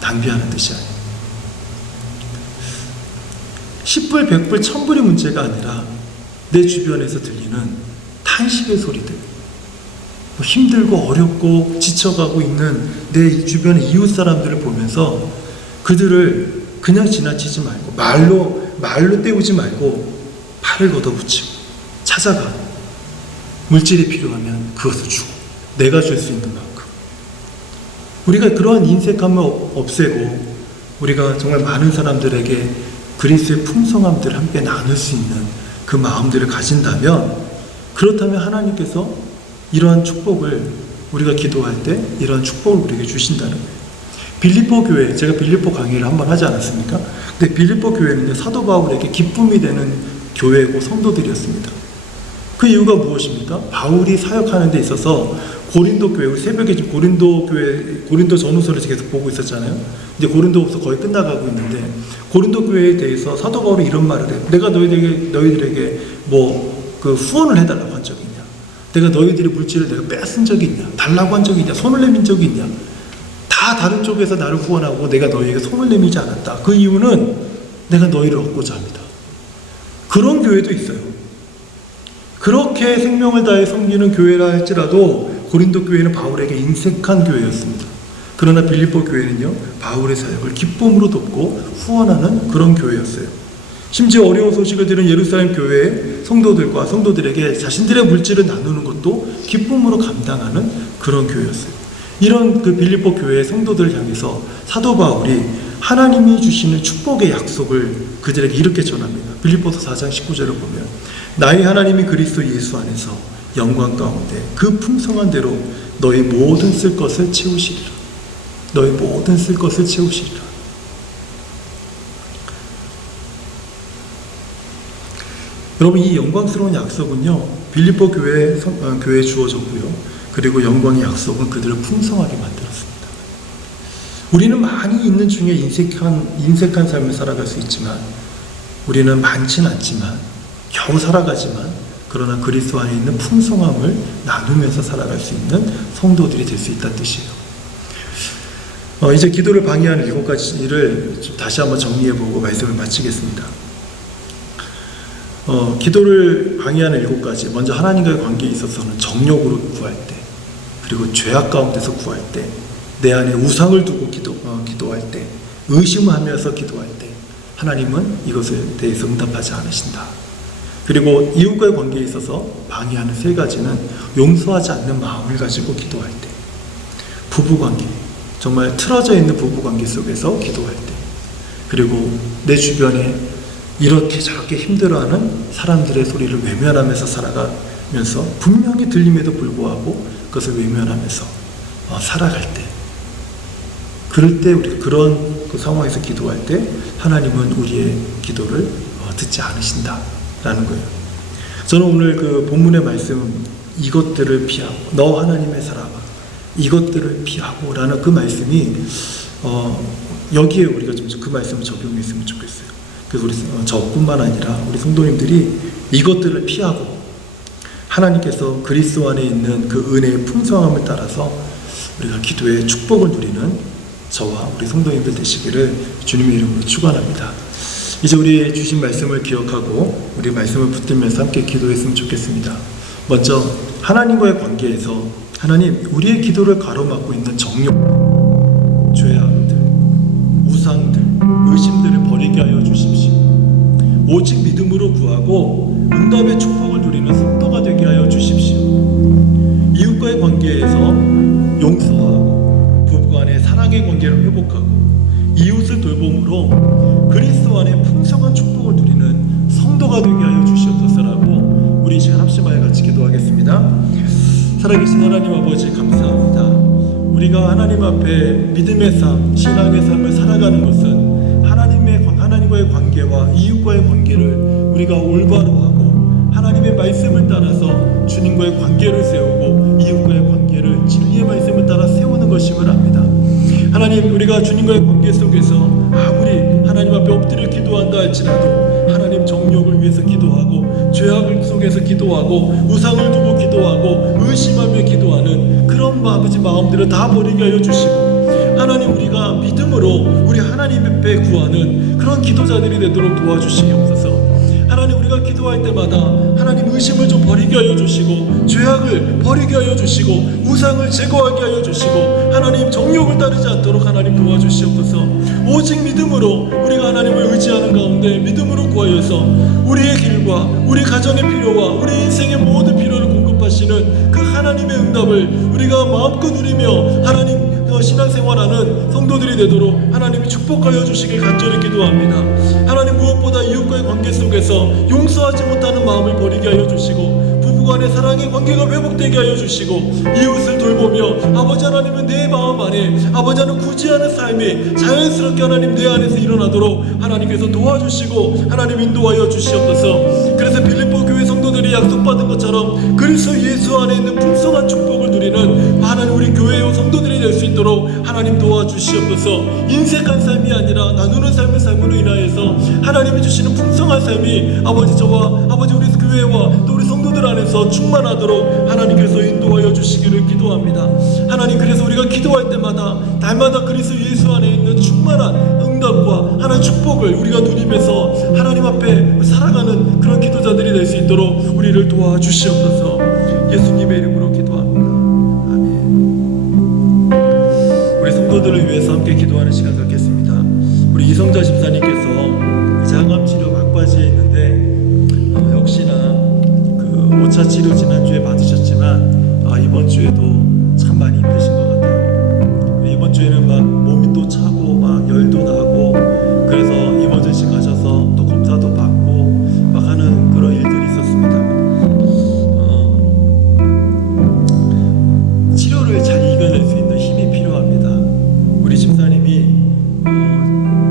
낭비하는 뜻이 아니에요. 10불, 100불, 1000불이 문제가 아니라 내 주변에서 들리는 탄식의 소리들, 힘들고 어렵고 지쳐가고 있는 내 주변의 이웃 사람들을 보면서 그들을 그냥 지나치지 말고 말로 때우지 말고 팔을 걷어붙이고 찾아가. 물질이 필요하면 그것을 주고 내가 줄 수 있는 만큼 우리가 그러한 인색함을 없애고 우리가 정말 많은 사람들에게 그리스도의 풍성함들을 함께 나눌 수 있는 그 마음들을 가진다면, 그렇다면 하나님께서 이러한 축복을 우리가 기도할 때 이러한 축복을 우리에게 주신다는 거예요. 빌립보 교회, 제가 빌립보 강의를 한번 하지 않았습니까? 근데 빌립보 교회는 사도 바울에게 기쁨이 되는 교회고 성도들이었습니다. 그 이유가 무엇입니까? 바울이 사역하는 데 있어서 고린도 교회, 우리 새벽에 지금 고린도 교회, 고린도 전후서를 계속 보고 있었잖아요. 근데 고린도후서 거의 끝나가고 있는데, 고린도 교회에 대해서 사도 바울이 이런 말을 해요. 내가 너희들에게 그 후원을 해달라고 한 적이 있냐? 내가 너희들의 물질을 내가 뺏은 적이 있냐? 달라고 한 적이 있냐? 손을 내민 적이 있냐? 다 다른 쪽에서 나를 후원하고 내가 너희에게 손을 내밀지 않았다. 그 이유는 내가 너희를 얻고자 합니다. 그런 교회도 있어요. 그렇게 생명을 다해 섬기는 교회라 할지라도 고린도 교회는 바울에게 인색한 교회였습니다. 그러나 빌립보 교회는요, 바울의 사역을 기쁨으로 돕고 후원하는 그런 교회였어요. 심지어 어려운 소식을 들은 예루살렘 교회의 성도들에게 자신들의 물질을 나누는 것도 기쁨으로 감당하는 그런 교회였어요. 이런 그 빌립보 교회의 성도들을 향해서 사도 바울이 하나님이 주시는 축복의 약속을 그들에게 이렇게 전합니다. 빌립보서 4장 19절을 보면, 나의 하나님이 그리스도 예수 안에서 영광 가운데 그 풍성한 대로 너희 모든 쓸 것을 채우시리라. 너희 모든 쓸 것을 채우시리라. 여러분, 이 영광스러운 약속은요, 빌립보 교회에 주어졌고요. 그리고 영광의 약속은 그들을 풍성하게 만들었습니다. 우리는 많이 있는 중에 인색한 삶을 살아갈 수 있지만, 우리는 많지는 않지만 겨우 살아가지만, 그러나 그리스도 안에 있는 풍성함을 나누면서 살아갈 수 있는 성도들이 될 수 있다는 뜻이에요. 이제 기도를 방해하는 7가지를 다시 한번 정리해보고 말씀을 마치겠습니다. 기도를 방해하는 7가지. 먼저 하나님과의 관계에 있어서는 정욕으로 구할 때, 그리고 죄악 가운데서 구할 때, 내 안에 우상을 두고 기도할 때, 의심하면서 기도할 때 하나님은 이것에 대해서 응답하지 않으신다. 그리고 이웃과의 관계에 있어서 방해하는 3가지는 용서하지 않는 마음을 가지고 기도할 때, 부부관계, 정말 틀어져 있는 부부관계 속에서 기도할 때, 그리고 내 주변에 이렇게 저렇게 힘들어하는 사람들의 소리를 외면하면서 살아가면서 분명히 들림에도 불구하고 그것을 외면하면서 살아갈 때, 그럴 때 우리가 그런 그 상황에서 기도할 때 하나님은 우리의 기도를 듣지 않으신다라는 거예요. 저는 오늘 그 본문의 말씀, 이것들을 피하고, 너 하나님의 사람아 이것들을 피하고 라는 그 말씀이 여기에 우리가 좀 그 말씀을 적용했으면 좋겠어요. 그래서 우리 저뿐만 아니라 우리 성도님들이 이것들을 피하고 하나님께서 그리스도 안에 있는 그 은혜의 풍성함을 따라서 우리가 기도의 축복을 누리는 저와 우리 성도님들 되시기를 주님의 이름으로 축원합니다. 이제 우리 주신 말씀을 기억하고 우리 말씀을 붙들면서 함께 기도했으면 좋겠습니다. 먼저 하나님과의 관계에서 하나님, 우리의 기도를 가로막고 있는 정욕, 죄악들, 우상들, 의심들을 버리게 하여 주십시오. 오직 믿음으로 구하고 응답의 축복을 누리는 성도가 되게 하여 주십시오. 이웃과의 관계에서 용서하고 부부 간의 사랑의 관계를 회복하고 이웃을 돌봄으로 그리스도 안에 풍성한 축복을 누리는 성도가 되게 하여 주시옵소서라고 우리 시간 합심하여 같이 기도하겠습니다. 살아계신 하나님 아버지, 감사합니다. 우리가 하나님 앞에 믿음의 삶, 신앙의 삶을 살아가는 것은 하나님과의 관계와 이웃과의 관계를 우리가 올바로 하고 하나님의 말씀을 따라서 주님과의 관계를 세우고 이웃과의 관계를 진리의 말씀을 따라 세우는 것임을 압니다. 하나님, 우리가 주님과의 관계 속에서 아무리 하나님 앞에 엎드려 기도한다 할지라도 하나님 정욕을 위해서 기도하고 죄악을 속에 속에서 기도하고 우상을 두고 기도하고 의심하며 기도하는 그런 아버지 마음들을 다 버리게 하여 주시고, 하나님 우리가 믿음으로 우리 하나님 앞에 구하는 그런 기도자들이 되도록 도와주시옵소서. 하나님 우리가 기도할 때마다 하나님 의심을 좀 버리게 하여 주시고, 죄악을 버리게 하여 주시고, 우상을 제거하게 하여 주시고, 하나님 정욕을 따르지 않도록 하나님 도와주시옵소서. 오직 믿음으로 우리가 하나님을 의지하는 가운데 믿음으로 구하여서 우리의 길과 우리 가정의 필요와 우리 인생의 모든 필요를 공급하시는 그 하나님의 응답을 우리가 마음껏 누리며 하나님 신앙생활하는 성도들이 되도록 하나님이 축복하여 주시길 간절히 기도합니다. 하나님 무엇보다 이웃과의 관계 속에서 용서하지 못하는 마음을 버리게 하여 주시고, 부부간의 사랑의 관계가 회복되게 하여 주시고, 이웃을 돌보며 아버지 하나님은 내 마음 안에 아버지 하나님 구제하는 삶이 자연스럽게 하나님 내 안에서 일어나도록 하나님께서 도와주시고 하나님 인도하여 주시옵소서. 그래서 빌립보 교회 성도들이 약속받은 것처럼 그리스도 예수 안에 있는 풍성한 축복을 누리는 하나님 우리 교회의 성도들이 될 수 있도록 하나님 도와주시옵소서. 인색한 삶이 아니라 나누는 삶을 삶으로 인하여서 하나님이 주시는 풍성한 삶이 아버지 저와 아버지 우리 교회와 또 우리 성도들 안에서 충만하도록 하나님께서 인도하여 주시기를 기도합니다. 하나님 그래서 우리가 기도할 때마다 날마다 그리스도 예수 안에 있는 충만한 응답과 하나님 축복을 우리가 누리면서 하나님 앞에 살아가는 그런 기도자들이 될 수 있도록 우리를 도와주시옵소서. 예수님의 이름으로 기도합니다. 아멘. 우리 성도들을 위해서 함께 기도하는 시간 갖겠습니다. 우리 이성자 집사님께서 이제 항암 치료 막바지에 있는데 역시나 그 5차 치료 지난주에 받으셨지만 이번 주에도 참 많이 힘드신 것 같아요. 이번 주에는 막 몸이 또 차고 막 열도 나고, 그래서 이머전시 가셔서 또 검사도 받고 막 하는 그런 일들이 있었습니다. 치료를 잘 이겨낼 수 있는 힘이 필요합니다. 우리 집사님이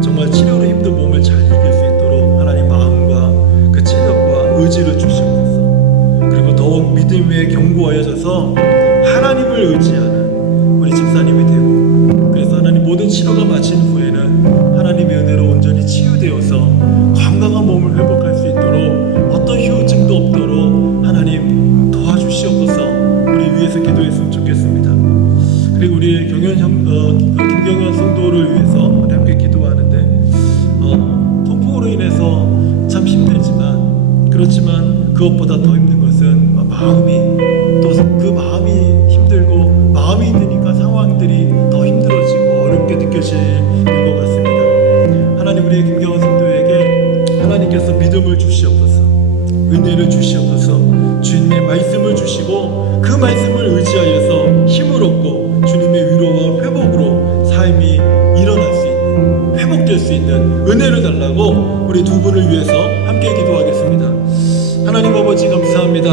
정말 치료로 힘든 몸을 잘 이길 수 있도록 하나님 마음과 그 체력과 의지를 주시옵소서. 그리고 더욱 믿음에 견고하여져서 하나님을 의지하는 우리 집사님이 되고, 그래서 하나님 모든 치료가 마친 후에는 하나님의 은혜로 온전히 치유되어서 건강한 몸을 회복할 수 있도록 어떤 후유증도 없도록 하나님 도와주시옵소서. 우리 위해서 기도했으면 좋겠습니다. 그리고 우리 김경현 성도를 위해서 우리 함께 기도하는데 통풍으로 인해서 참 힘들지만, 그렇지만 그것보다 더 힘든 것은 마음이, 또 그 마음이 힘들고 마음이 힘드니까 상황들이 더 힘들어지고 어렵게 느껴지는 것 같습니다. 하나님 우리 김경원 성도에게 하나님께서 믿음을 주시옵소서, 은혜를 주시옵소서, 주님의 말씀을 주시고 그 말씀을 의지하여서 힘을 얻고 주님의 위로와 회복으로 삶이 일어날 수 있는, 회복될 수 있는 은혜를 달라고 우리 두 분을 위해서 함께 기도하겠습니다. 하나님 아버지 감사합니다.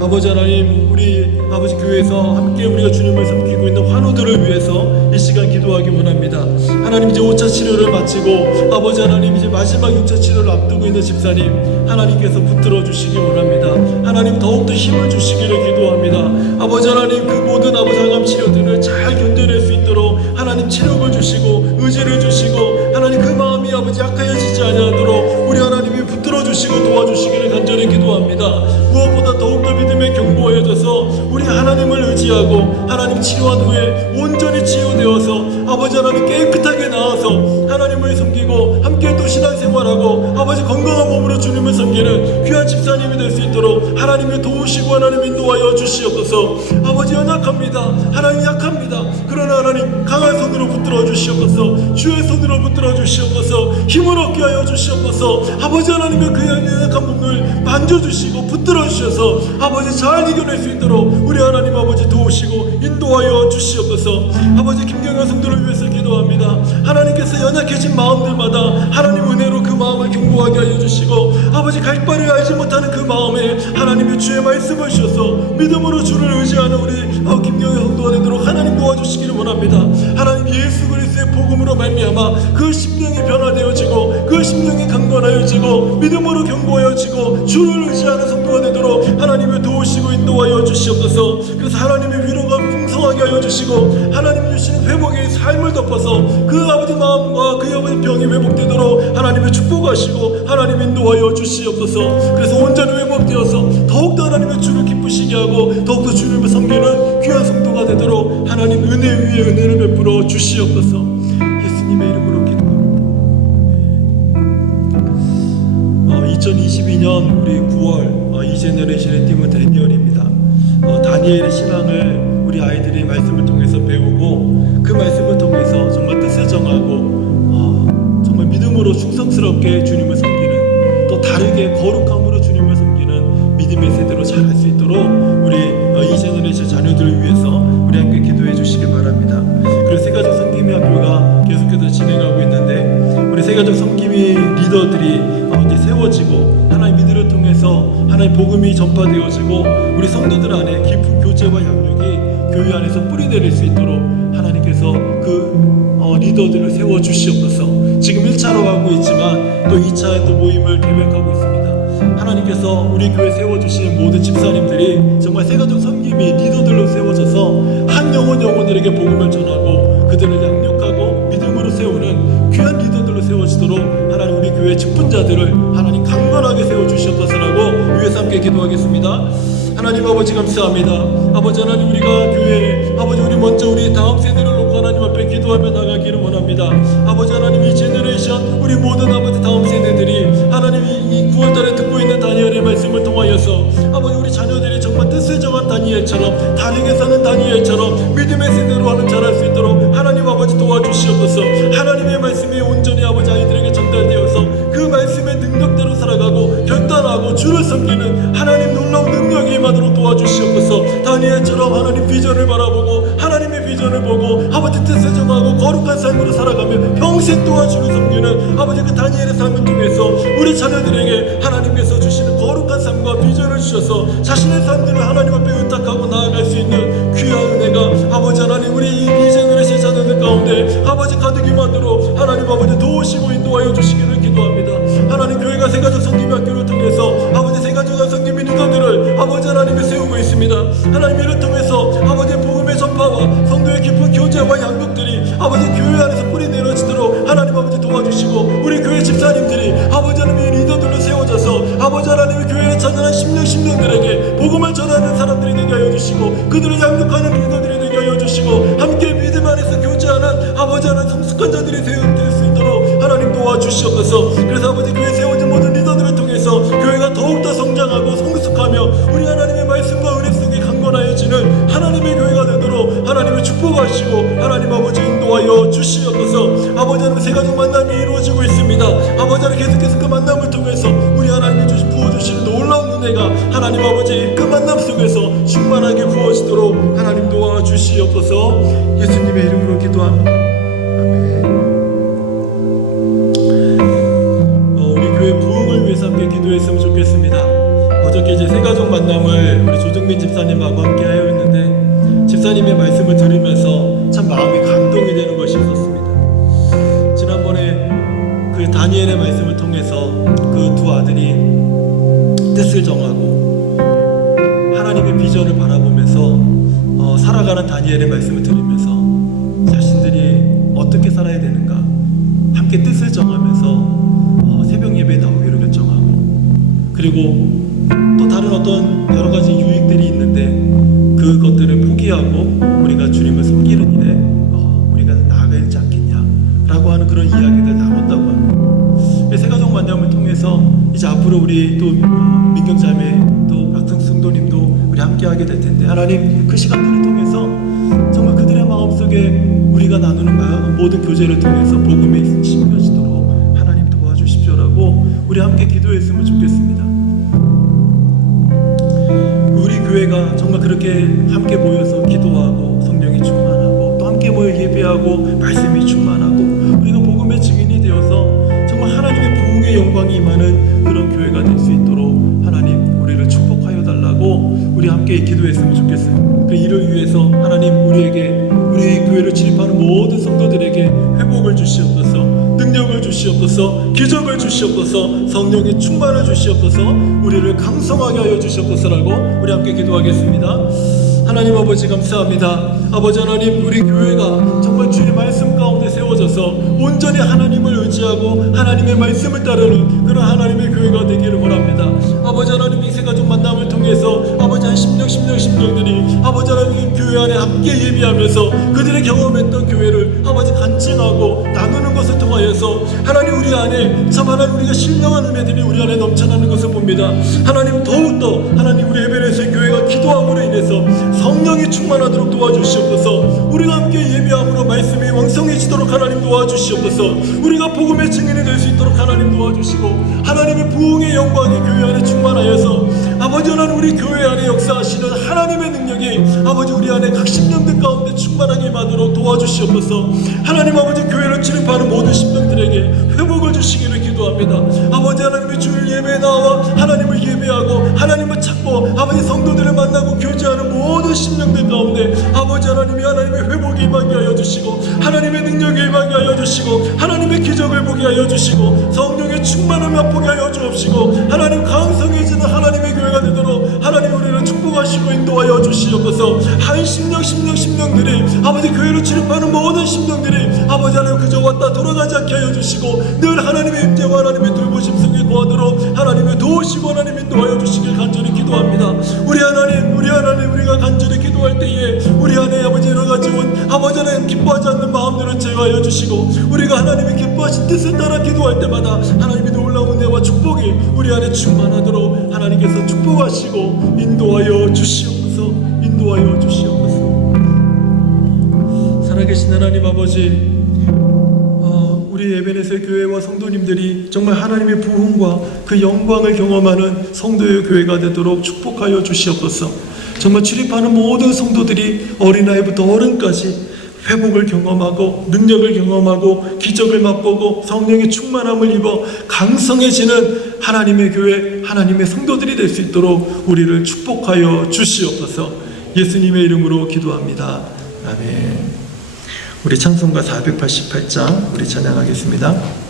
아버지 하나님 우리 아버지 교회에서 함께 우리가 주님을 섬기고 있는 환우들을 위해서 이 시간 기도하기 원합니다. 하나님 이제 5차 치료를 마치고 아버지 하나님 이제 마지막 6차 치료를 앞두고 있는 집사님, 하나님께서 붙들어 주시기 원합니다. 하나님 더욱더 힘을 주시기를 기도합니다. 아버지 하나님 그 모든 아버지 항암 치료들을 잘 견뎌낼 수 있도록 하나님 체력을 주시고 의지를 주시고, 하나님 그 마음이 아버지 약하여지지 아니하도록 우리 하나님이 붙들어 주시고 도와주시기를 간절히 기도합니다. 무엇보다 더욱더 믿음에 견고해져서 우리 하나님을 의지하고 하나님 치료한 후에 온전히 치유되어서 아버지 하나님 깨끗하게 나와서 하나님을 섬기고 함께 또 신앙생활하고 아버지 건강한 몸으로 주님을 섬기는 귀한 집사님이 될 수 있도록 하나님이 도우시고 하나님 인도하여 주시옵소서. 아버지 연약합니다. 하나님 약합니다. 그러나 하나님 강한 손으로 붙들어 주시옵소서. 주의 손으로 붙들어 주시옵소서. 힘을 얻게 하여 주시옵소서. 아버지 하나님의 그 연약한 몸을 만져주시고 붙들어 주셔서 아버지 잘 이겨낼 수 있도록 우리 하나님 아버지 도우시고 인도하여 주시옵소서. 아버지 김경현 성도를 위해서 기도합니다. 하나님께서 연약해진 마음들마다 하나님 은혜로 그 마음을 견고하게 하여 주시고, 아버지 갈 바를 알지 못하는 그 마음에 하나님의 주의 말씀을 주셔서 믿음으로 주를 의지하는 우리 김경현 성도가 되도록 하나님 도와주시기를 원합니다. 하나님 예수 그리스도의 복음으로 말미암아 그 심령이 변화되어지고 그 심령이 강건하여지고 믿음으로 견고하여지고 주를 의지하는 성도가 되도록 하나님을 도우시고 인도하여 주시옵소서. 그래서 하나님의 위로가 풍성 풍성하게 하여 주시고 하나님이 주시는 회복의 삶을 덮어서 그 아버지 마음과 그 아버지 병이 회복되도록 하나님의 축복하시고 하나님 인도하여 주시옵소서. 그래서 온전히 회복되어서 더욱더 하나님의 주를 기쁘시게 하고 더욱더 주님을 섬기는 귀한 성도가 되도록 하나님 은혜 위에 은혜를 베풀어 주시옵소서. 예수님의 이름으로 기도합니다. 2022년 우리 9월 이 제너레이션의 띠문 다니엘입니다. 다니엘의 신앙을 우리 아이들이 말씀을 통해서 배우고 그 말씀을 통해서 정말 뜻을 정하고 정말 믿음으로 충성스럽게 주님을 섬기는, 또 다르게 거룩함으로 주님을 섬기는 믿음의 세대로 자랄 수 있도록 우리 이 제너레이션 자녀들을 위해서 우리 함께 기도해 주시기 바랍니다. 그리고 세가족 섬김의 학교가 계속해서 진행하고 있는데 우리 세가족 섬김의 리더들이 이제 세워지고 하나님 믿음을 통해서 하나님 복음이 전파되어지고 우리 성도들 안에 깊은 교제와 양육이 교회 안에서 뿌리내릴 수 있도록 하나님께서 그 리더들을 세워 주시옵소서. 지금 1차로 하고 있지만 또 2차 또 모임을 계획하고 있습니다. 하나님께서 우리 교회 세워주신 모든 집사님들이 정말 세가족 섬김이 리더들로 세워져서 한 영혼들에게 복음을 전하고 그들을 양육하고 믿음으로 세우는 귀한 리더들로 세워지도록 하나님 우리 교회 직분자들을 하나님 강건하게 세워주시옵소서라고 위에서 함께 기도하겠습니다. 하나님 아버지 감사합니다. 아버지 하나님 우리가 교회에 아버지 우리 먼저 우리 다음 세대를 놓고 하나님 앞에 기도하며 나가기를 원합니다. 아버지 하나님 이 제너레이션 우리 모든 아버지 다음 세대들이 하나님 이 9월달에 듣고 있는 다니엘의 말씀을 통하여서 아버지 우리 자녀들이 정말 뜻을 정한 다니엘처럼 다르게 사는 다니엘처럼 믿음의 세대로 하는 자랄 수 있도록 하나님 아버지 도와주시옵소서. 하나님의 말씀이 온전히 아버지 아이들에게 전달되어서 그 말씀의 능력대로 살아가고 결단하고 주를 섬기는 하나님 놀라운 능력이 임하도록 도와주시옵소서. 다니엘처럼 하나님 비전을 바라보고 하나님의 비전을 보고 아버지 뜻을 정하고 거룩한 삶으로 살아가며 평생 또한 주를 섬기는 아버지 그 다니엘의 삶을 통해서 우리 자녀들에게 하나님께서 주시는 거룩한 삶과 비전을 주셔서 자신의 삶들을 하나님 앞에 의탁하고 나아갈 수 있는 귀한 은혜가 아버지 하나님 우리 이 제너레이션 자녀들 가운데 아버지 가득 임하도록 하나님 아버지 도우시고 인도하여 주시기를 기도합니다. 하나님 교회가 세가족 섬김 학교를 통해서 아버지 세가족 섬김 리더들을 아버지 하나님이 세우고 있습니다. 하나님 이를 통해서 아버지 복음의 전파와 성도의 깊은 교제와 양육들이 아버지 교회 안에서 뿌리 내려지도록 하나님 아버지 도와주시고 우리 교회 집사님들이 아버지 하나님의 리더들로 세워져서 아버지 하나님의 교회에 찾아난 심령들에게 복음을 전하는 사람들이 되게 하여 주시고 그들을 양육하는 리더들이 되게 하여 주시고 함께 믿음 안에서 교제하는 아버지 하나님 성숙한 자들이 될 수 있도록 하나님 도와주시옵소서. 그래서 아버지 교회 세워진 모든 리더들을 통해서 교회가 더욱더 성장하고 성숙하며 우리 하나님의 말씀과 은혜 속에 강건하여지는 하나님의 교회가 되도록 하나님의 축복하시고 하나님 아버지 인도하여 주시옵소서. 아버지 하나님 세가족 만남이 이루어지고 있습니다. 아버지 하나님 계속해서 그 만남을 통해서 우리 하나님이 부어주시는 놀라운 은혜가 하나님 아버지 그 만남 속에서 충만하게 부어지도록 하나님 도와주시옵소서. 예수님의 이름으로 기도합니다. 아멘. 우리 교회 부흥을 위해서 함께 기도했으면 좋겠습니다. 어저께 이제 세가족 만남을 우리 조정민 집사님하고 함께 하여 있는데 집사님의 말씀을 들으면서 참 마음이 감동이 되는 것이 있었습니다. 지난번에 그 다니엘의 말씀을 통해서 그 두 아들이 뜻을 정하고 하나님의 비전을 바라보면서 살아가는 다니엘의 말씀을 들으면서 자신들이 어떻게 살아야 되는가 함께 뜻을 정하면서 새벽 예배에 나오기로 결정하고 그리고 또 다른 어떤 여러 가지 유익들이 있는데 그것들을 포기하고 우리가 주님을 섬기는 일에 우리가 나아가야 되지 않겠냐라고 하는 그런 이야기들 나눴다고 합니다. 세가족 만남을 통해서 이제 앞으로 우리 또 민경자매 또 박승 성도님도 우리 함께하게 될 텐데 하나님 그 시간들을 통해서 정말 그들의 마음속에 우리가 나누는 모든 교제를 통해서 복음이 심겨지도록 하나님 도와주십시오라고 우리 함께 기도했으면 좋겠습니다. 우리 교회가 정말 그렇게 함께 모여서 기도하고 성령이 충만하고 또 함께 모여 예배하고 말씀이 충만하고 우리가 복음의 증인이 되어서 정말 하나님의 부흥의 영광이 임하는 그런 교회가 될 수 있도록 하나님 우리를 축복하여 달라고 우리 함께 기도했으면 좋겠어요. 그 이를 위해서 하나님 우리에게 우리 교회를 진입하는 모든 성도들에게 회복을 주시옵소서, 능력을 주시옵소서, 기적을 주시옵소서, 성령의 충만을 주시옵소서, 우리를 강성하게 하여 주시옵소서라고 우리 함께 기도하겠습니다. 하나님 아버지 감사합니다. 아버지 하나님, 우리 교회가 정말 주의 말씀 가운데 세워져서 온전히 하나님을 의지하고 하나님의 말씀을 따르는 그런 하나님의 교회가 되기를 원합니다. 아버지 하나님, 이 세가족 만남을 통해서 아버지 한 심령들이 아버지 하나님 교회 안에 함께 예비하면서 그들의 경험했던 교회를 아버지 간증하고 나누는 것을 통하여서 하나님, 우리 안에 참 하나님 우리가 신령한 은혜들이 우리 안에 넘쳐나는 것을 봅니다. 하나님, 더욱더 하나님 우리 에베레스트 교회가 기도함으로 인해서 성령이 충만하도록 도와주시옵소서. 우리가 함께 예배함으로 말씀이 왕성해지도록 하나님 도와주시옵소서. 우리가 복음의 증인이 될 수 있도록 하나님 도와주시고 하나님의 부흥의 영광이 교회 안에 충만하여서 아버지 하나님, 우리 교회 안에 역사하시는 하나님의 능력이 아버지 우리 안에 각 심령들 가운데 충만하게 임하도록 도와주시옵소서. 하나님 아버지, 교회를 출입하는 모든 심령들에게 회복을 주시기를 기도합니다. 아버지 하나님의 주일 예배에 나와 하나님을 예배하고 하나님을 찾고 아버지 성도들을 만나고 교제하는 모든 심령들 가운데 아버지 하나님이 하나님의 회복이 임하게 하여 주시고 하나님의 능력이 임하게 하여 주시고 하나님의 기적을 보게 하여 주시고 성령의 충만함을 맛보게 하여 주옵시고 하나님 강성해지는 하나님의 교회가 되도록 하나님 우리를 축복하시고 인도하여 주시옵소서. 한 심령들이 아버지 교회로 출입하는 모든 심령들이 아버지 하나님 그저 왔다 돌아가지 않게 하여 주시고 늘 하나님의 임재와 하나님의 돌보심 속에 거하도록 하나님의 도우시고 하나님 인도하여 주시길 간절히 기도합니다. 우리 하나님 우리가 간절히 기도할 때에 우리 안에 아버지 여러 가지 아버지 하나님 기뻐하지 않는 마음들을 제어하여 주시고 우리가 하나님의 기뻐하신 뜻을 따라 기도할 때마다 하나님의 놀라운 은혜와 축복이 우리 안에 충만하도록 하나님께서 축복하시고 인도하여 주시옵소서. 살아계신 하나님 아버지, 우리 에베네셀 교회와 성도님들이 정말 하나님의 부흥과 그 영광을 경험하는 성도의 교회가 되도록 축복하여 주시옵소서. 정말 출입하는 모든 성도들이 어린아이부터 어른까지 회복을 경험하고 능력을 경험하고 기적을 맛보고 성령의 충만함을 입어 강성해지는 하나님의 교회, 하나님의 성도들이 될 수 있도록 우리를 축복하여 주시옵소서. 예수님의 이름으로 기도합니다. 아멘. 우리 찬송가 488장 우리 찬양하겠습니다.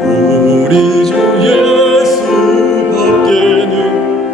우리 주 예수 밖에는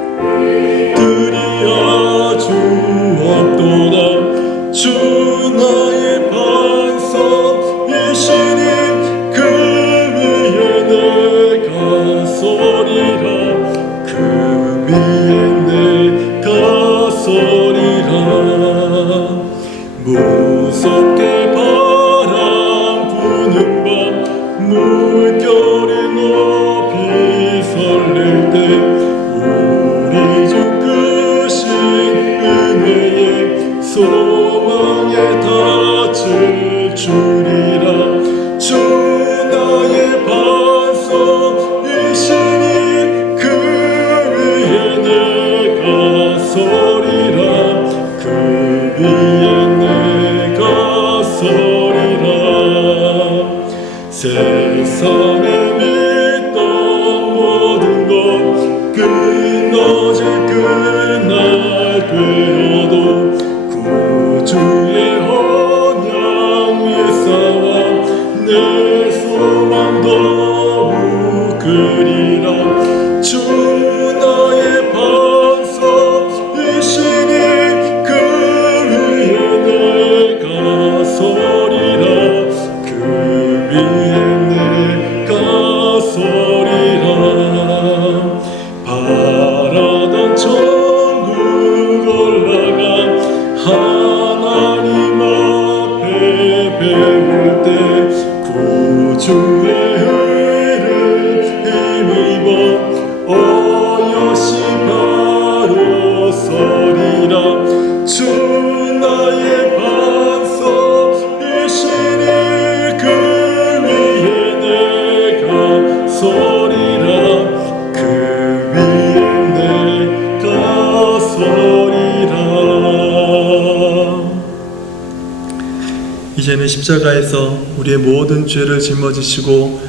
우리는 십자가에서 우리의 모든 죄를 짊어지시고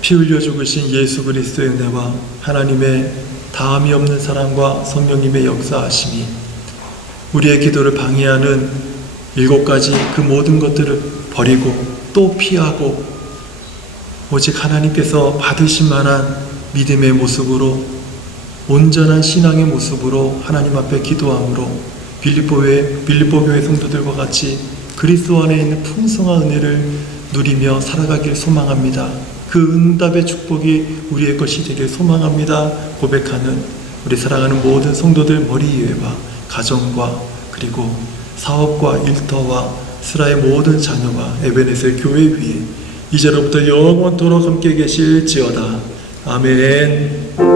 피 흘려 죽으신 예수 그리스도의 은혜와 하나님의 다함이 없는 사랑과 성령님의 역사하심이 우리의 기도를 방해하는 7가지 그 모든 것들을 버리고 또 피하고 오직 하나님께서 받으신 만한 믿음의 모습으로 온전한 신앙의 모습으로 하나님 앞에 기도함으로 빌립보 교회 성도들과 같이 그리스도 안에 있는 풍성한 은혜를 누리며 살아가길 소망합니다. 그 응답의 축복이 우리의 것이 되길 소망합니다. 고백하는 우리 사랑하는 모든 성도들 머리 위에와 가정과 그리고 사업과 일터와 스라의 모든 자녀와 에베네셀 교회 위에 이제로부터 영원토록 함께 계실지어다. 아멘.